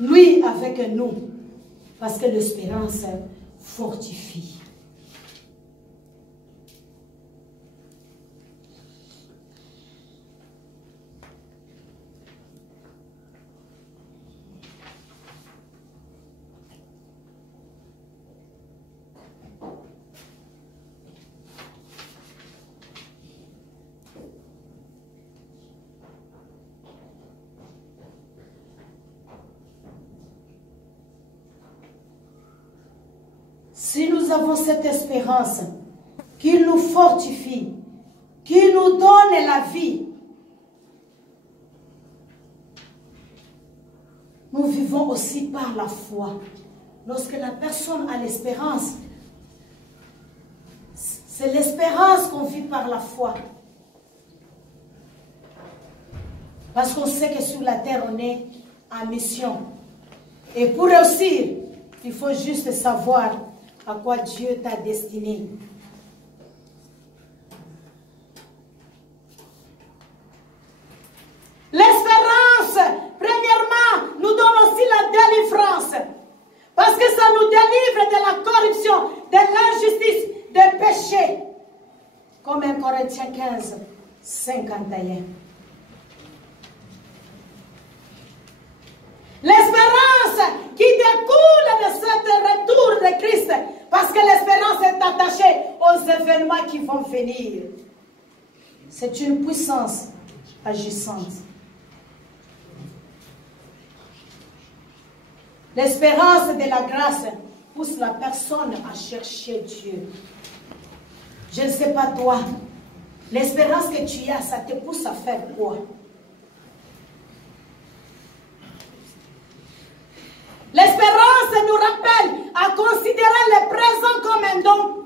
Lui avec nous, parce que l'espérance fortifie. Si nous avons cette espérance, qu'il nous fortifie, qu'il nous donne la vie, nous vivons aussi par la foi. Lorsque la personne a l'espérance, c'est l'espérance qu'on vit par la foi. Parce qu'on sait que sur la terre, on est en mission. Et pour réussir, il faut juste savoir à quoi Dieu t'a destiné. L'espérance, premièrement, nous donne aussi la délivrance. Parce que ça nous délivre de la corruption, de l'injustice, des péchés. Comme 1 Corinthiens 15, 51. L'espérance qui découle de ce retour de Christ, parce que l'espérance est attachée aux événements qui vont venir. C'est une puissance agissante. L'espérance de la grâce pousse la personne à chercher Dieu. Je ne sais pas toi, l'espérance que tu as, ça te pousse à faire quoi? L'espérance nous rappelle à considérer le présent comme un don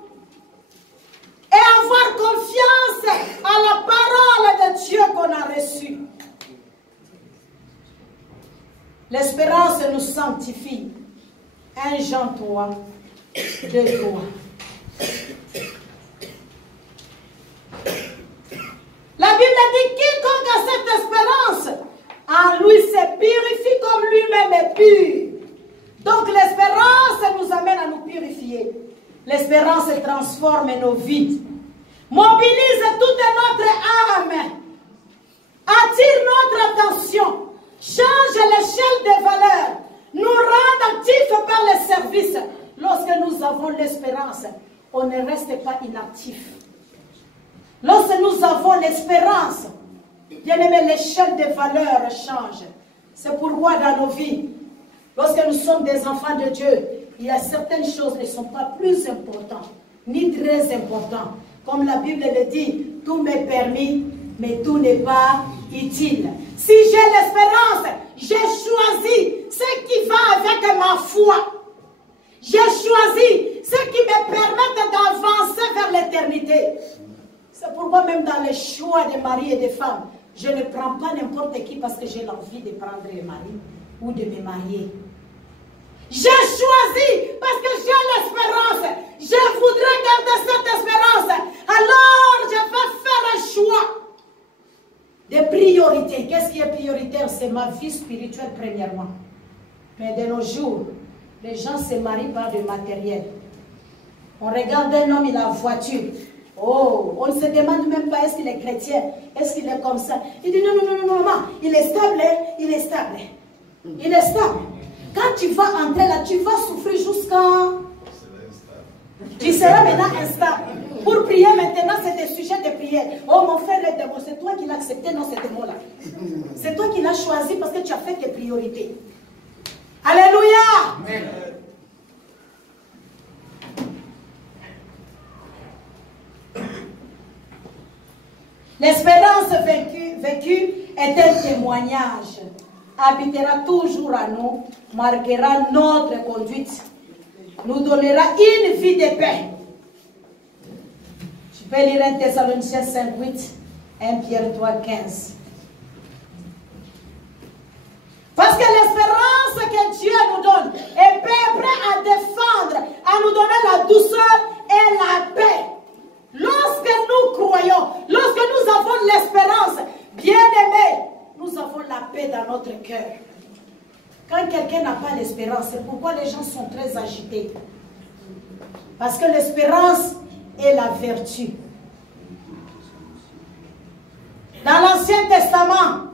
et avoir confiance à la parole de Dieu qu'on a reçue. L'espérance nous sanctifie. 1 Jean 3, 2, 3. La Bible dit quiconque a cette espérance, en lui se purifie comme lui-même est pur. Donc l'espérance nous amène à nous purifier. L'espérance transforme nos vies, mobilise toute notre âme, attire notre attention, change l'échelle des valeurs, nous rend actifs par le service. Lorsque nous avons l'espérance, on ne reste pas inactif. Lorsque nous avons l'espérance, bien aimé, l'échelle des valeurs change. C'est pourquoi dans nos vies, lorsque nous sommes des enfants de Dieu, il y a certaines choses qui ne sont pas plus importantes, ni très importantes. Comme la Bible le dit, tout m'est permis, mais tout n'est pas utile. Si j'ai l'espérance, j'ai choisi ce qui va avec ma foi. J'ai choisi ce qui me permet d'avancer vers l'éternité. C'est pourquoi même dans les choix des maris et des femmes, je ne prends pas n'importe qui parce que j'ai l'envie de prendre un mari ou de me marier. J'ai choisi parce que j'ai l'espérance. Je voudrais garder cette espérance. Alors, je vais faire un choix de priorité. Qu'est-ce qui est prioritaire? C'est ma vie spirituelle premièrement. Mais de nos jours, les gens se marient par du matériel. On regarde un homme, il a une voiture. Oh, on ne se demande même pas est-ce qu'il est chrétien, est-ce qu'il est comme ça. Il dit non, il est stable, il est stable. Il est stable. Quand tu vas entrer là, tu vas souffrir jusqu'à... Tu seras maintenant instable. Pour prier maintenant, c'est des sujets de prière. Oh mon frère est démon, c'est toi qui l'as accepté, non c'est démon là. C'est toi qui l'as choisi parce que tu as fait tes priorités. Alléluia. Amen. L'espérance vécue est un témoignage. Habitera toujours à nous, marquera notre conduite, nous donnera une vie de paix. Je peux lire 1 Thessaloniciens 5, 8, 1 Pierre 3, 15. Parce que l'espérance que Dieu nous donne est prêt à défendre, à nous donner la douceur et la paix. Lorsque nous croyons, lorsque nous avons l'espérance, bien-aimés, nous avons la paix dans notre cœur. Quand quelqu'un n'a pas l'espérance, c'est pourquoi les gens sont très agités. Parce que l'espérance est la vertu. Dans l'Ancien Testament,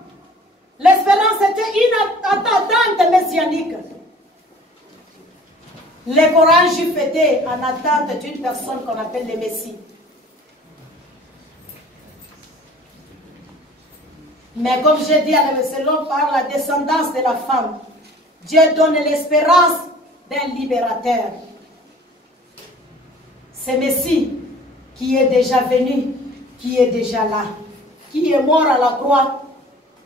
l'espérance était une attente messianique. Les Corans juifs étaient en attente d'une personne qu'on appelle le Messie. Mais comme j'ai dit, selon par la descendance de la femme, Dieu donne l'espérance d'un libérateur. Ce Messie qui est déjà venu, qui est déjà là, qui est mort à la croix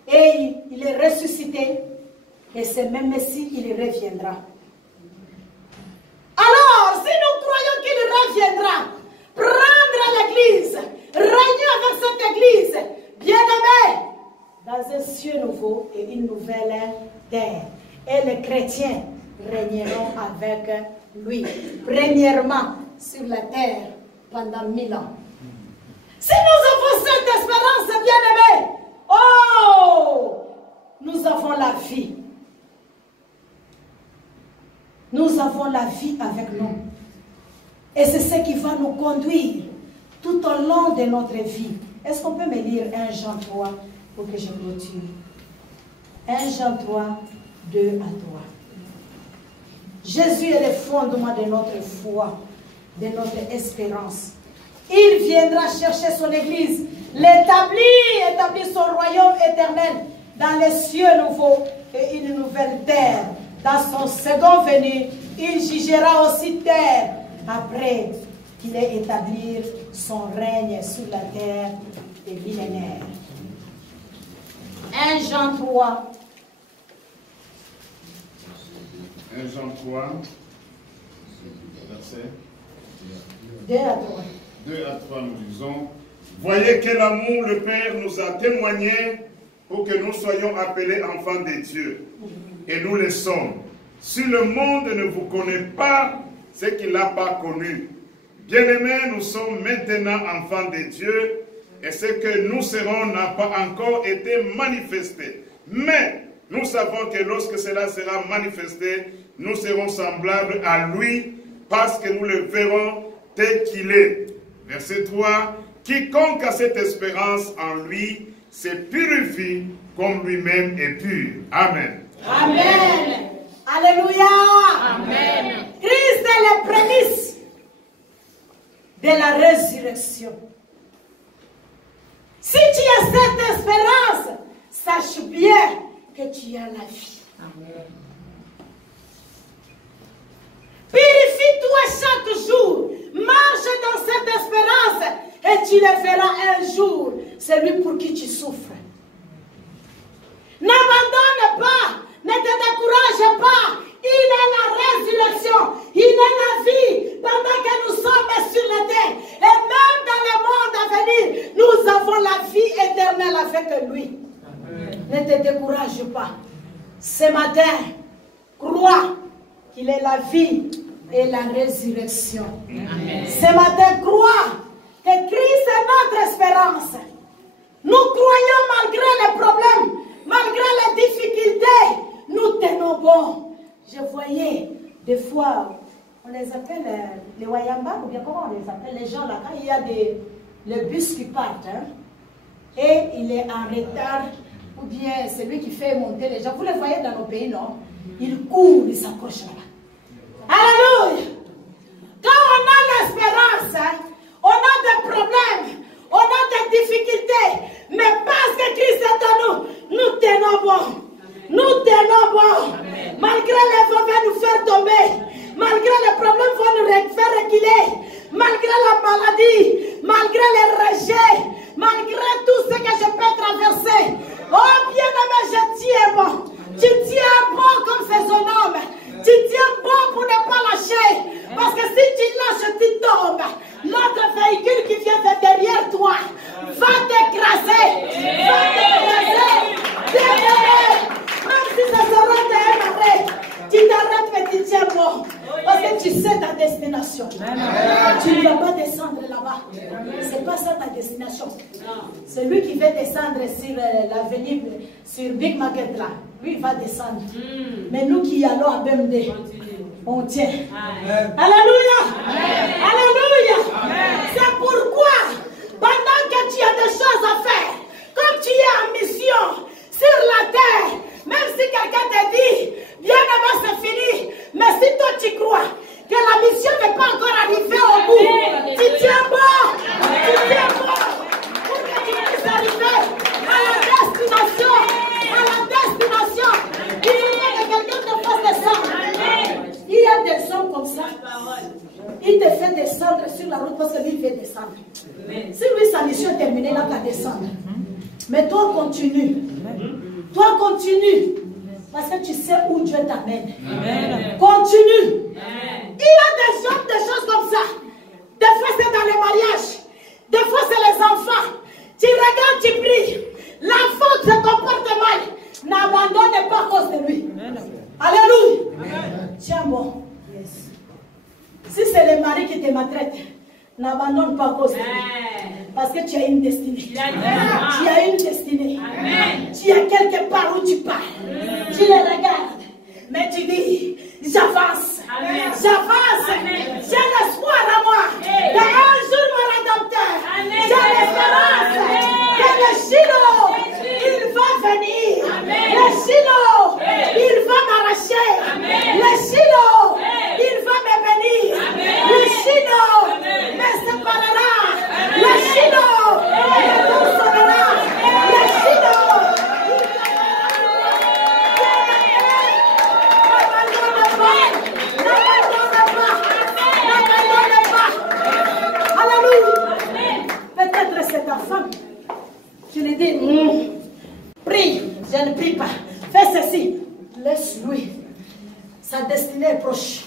et il est ressuscité. Et ce même Messie, il reviendra. Alors, si nous croyons qu'il reviendra, prendre l'Église, régner avec cette Église, bien-aimés, dans un ciel nouveau et une nouvelle terre. Et les chrétiens régneront avec lui. Premièrement, sur la terre, pendant 1000 ans. Si nous avons cette espérance, bien-aimés, oh, nous avons la vie. Nous avons la vie avec nous. Et c'est ce qui va nous conduire tout au long de notre vie. Est-ce qu'on peut me lire 1 Jean 3 pour que je clôture? 1 Jean 3, 2 à 3. Jésus est le fondement de notre foi, de notre espérance. Il viendra chercher son Église, établir son royaume éternel dans les cieux nouveaux et une nouvelle terre. Dans son second venu, il jugera aussi terre après qu'il ait établi son règne sur la terre des millénaires. 1 Jean 3. 1 Jean 3, verset 2 à 3. 2 à 3, nous disons, voyez quel amour le Père nous a témoigné pour que nous soyons appelés enfants de Dieu. Et nous le sommes. Si le monde ne vous connaît pas, c'est qu'il n'a pas connu. Bien-aimés, nous sommes maintenant enfants de Dieu, et ce que nous serons n'a pas encore été manifesté. Mais nous savons que lorsque cela sera manifesté, nous serons semblables à lui, parce que nous le verrons tel qu'il est. Verset 3, quiconque a cette espérance en lui se purifie comme lui-même est pur. Amen. Amen. Alléluia. Amen. Christ est le prémice de la résurrection. Si tu as cette espérance, sache bien que tu as la vie. Amen. Purifie-toi chaque jour. Marche dans cette espérance et tu le verras un jour. Celui pour qui tu souffres. N'abandonne pas. Ne te décourage pas. Il est la résurrection. Il est la vie pendant que nous sommes sur la terre. Et même dans le monde à venir, nous avons la vie éternelle avec lui. Amen. Ne te décourage pas. Ce matin, crois qu'il est la vie et la résurrection. Amen. Ce matin, crois que Christ est notre espérance. Nous croyons malgré les problèmes, malgré les difficultés, nous tenons bon. Je voyais des fois, on les appelle les Wayamba, ou bien comment on les appelle, les gens là, quand il y a les bus qui partent, hein, et il est en retard, ou bien c'est lui qui fait monter les gens. Vous les voyez dans nos pays, non? Il court, il s'accroche là-bas. Alléluia! Quand on a l'espérance, hein, on a des problèmes, on a des difficultés, mais parce que Christ est en nous, nous tenons bon. Nous tenons bon. Amen. Malgré les vents vont nous faire tomber, malgré les problèmes vont nous faire reculer, malgré la maladie, malgré les rejets, malgré tout ce que je peux traverser. Oh bien-aimé, je tiens bon. Tu tiens bon comme ces hommes. Tu tiens bon pour ne pas lâcher. Parce que si tu lâches, tu tombes. L'autre véhicule qui vient de derrière toi va t'écraser. Va t'écraser. Bien-aimé. Même si ça sera un arrêt, tu t'arrêtes mais tu tiens bon. Parce que tu sais ta destination. Tu ne vas pas descendre là-bas. Ce n'est pas ça ta destination. C'est lui qui veut descendre sur l'avenue, sur Big Market là. Lui, il va descendre. Mais nous qui allons à BMD, on tient. Alléluia. Alléluia. C'est pourquoi, pendant que tu as des choses à faire, comme tu es en mission sur la terre, même si quelqu'un te dit, bien-aimé, c'est fini, mais si toi tu crois que la mission n'est pas encore arrivée au bout, tu tiens bon, pour que tu puisses arriver à la destination, Il y a quelqu'un qui fasse descendre. Il y a des hommes comme ça. Il il te fait descendre sur la route parce que lui, il veut descendre. Si lui, sa mission est terminée, il n'a qu'à descendre. Mais toi, continue. Toi, continue. Parce que tu sais où Dieu t'amène. Continue. Il y a des choses comme ça. Des fois, c'est dans les mariages. Des fois, c'est les enfants. Tu regardes, tu pries. L'enfant se comporte mal. N'abandonne pas à cause de lui. Alléluia. Tiens bon. Si c'est le mari qui te maltraite, n'abandonne pas à cause de lui. Parce que tu as une destinée. Tu as une destinée. Tu es quelque part où tu pars. Tu les regardes. Mais tu dis, j'avance. J'avance. J'ai l'espoir à moi. Un jour, mon rédempteur. J'ai l'espérance. Que le Shiloh, il va venir. Le Shiloh, il va m'arracher. Le Shiloh, il va me bénir. Le Shiloh me séparera. Le Shiloh me consolera. Le Shiloh. Peut-être c'est ta femme. Tu lui dis, prie, je ne prie pas. Fais ceci. Laisse-lui. Sa destinée est proche.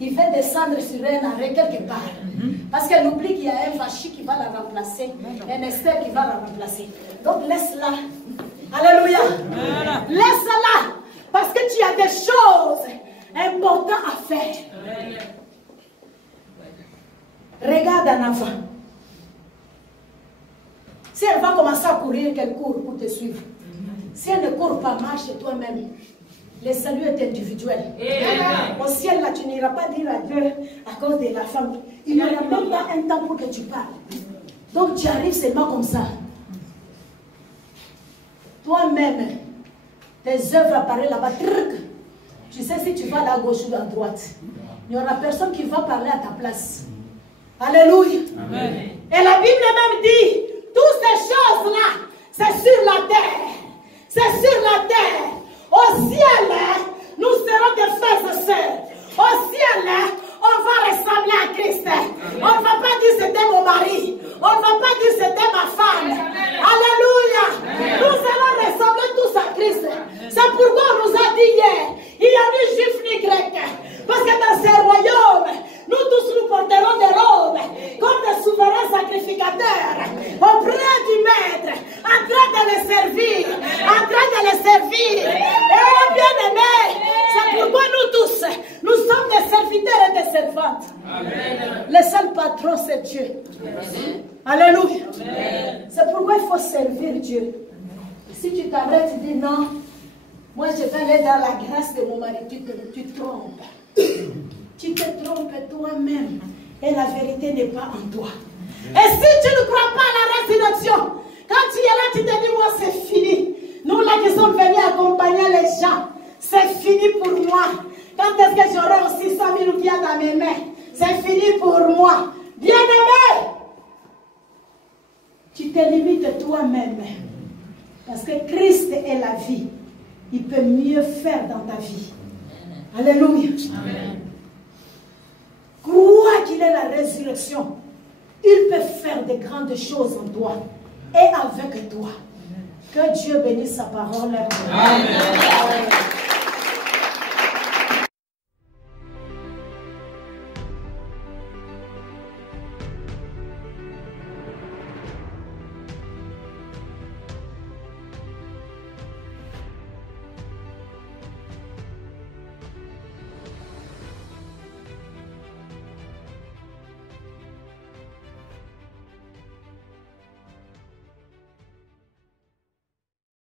Il fait descendre sur un arrêt quelque part. Parce qu'elle oublie qu'il y a un Vachi qui va la remplacer. Un Esther qui va la remplacer. Donc laisse-la. Alléluia. Laisse-la. Parce que tu as des choses importantes à faire. Regarde un enfant. Si elle va commencer à courir, qu'elle court pour te suivre. Si elle ne court pas, marche toi-même. Le salut est individuel. Au ciel, là, tu n'iras pas dire adieu à cause de la femme. Il n'y aura même pas un temps pour que tu parles. Donc tu arrives seulement comme ça. Toi-même, tes œuvres apparaissent là-bas. Tu sais si tu vas à gauche ou à droite. Il n'y aura personne qui va parler à ta place. Alléluia. Amen. Et la Bible même dit, toutes ces choses-là, c'est sur la terre. C'est sur la terre. Au ciel, nous serons des frères et sœurs. Au ciel, on va ressembler à Christ. On ne va pas dire c'était mon mari. On ne va pas dire c'était ma femme. Alléluia. Nous allons ressembler tous à Christ. C'est pourquoi on nous a dit hier, il n'y a ni juif ni grec. Parce que dans ces royaumes, nous tous nous porterons des robes comme des souverains sacrificateurs auprès du maître, en train de les servir, en train de les servir. Et bien aimés, c'est pourquoi nous tous, nous sommes des serviteurs et des servantes. Amen. Le seul patron, c'est Dieu. Amen. Alléluia. C'est pourquoi il faut servir Dieu. Si tu t'arrêtes, tu dis non, moi je vais aller dans la grâce de mon mari, tu te trompes. Tu te trompes toi-même et la vérité n'est pas en toi. Et si tu ne crois pas à la résurrection, quand tu es là, tu te dis, moi c'est fini. Nous là qui sommes venus accompagner les gens, c'est fini pour moi. Quand est-ce que j'aurai aussi 100 000 roupias dans mes mains? C'est fini pour moi. Bien-aimé, tu te limites toi-même. Parce que Christ est la vie. Il peut mieux faire dans ta vie. Alléluia. Amen. Crois qu'il est la résurrection. Il peut faire de grandes choses en toi et avec toi. Que Dieu bénisse sa parole. Amen.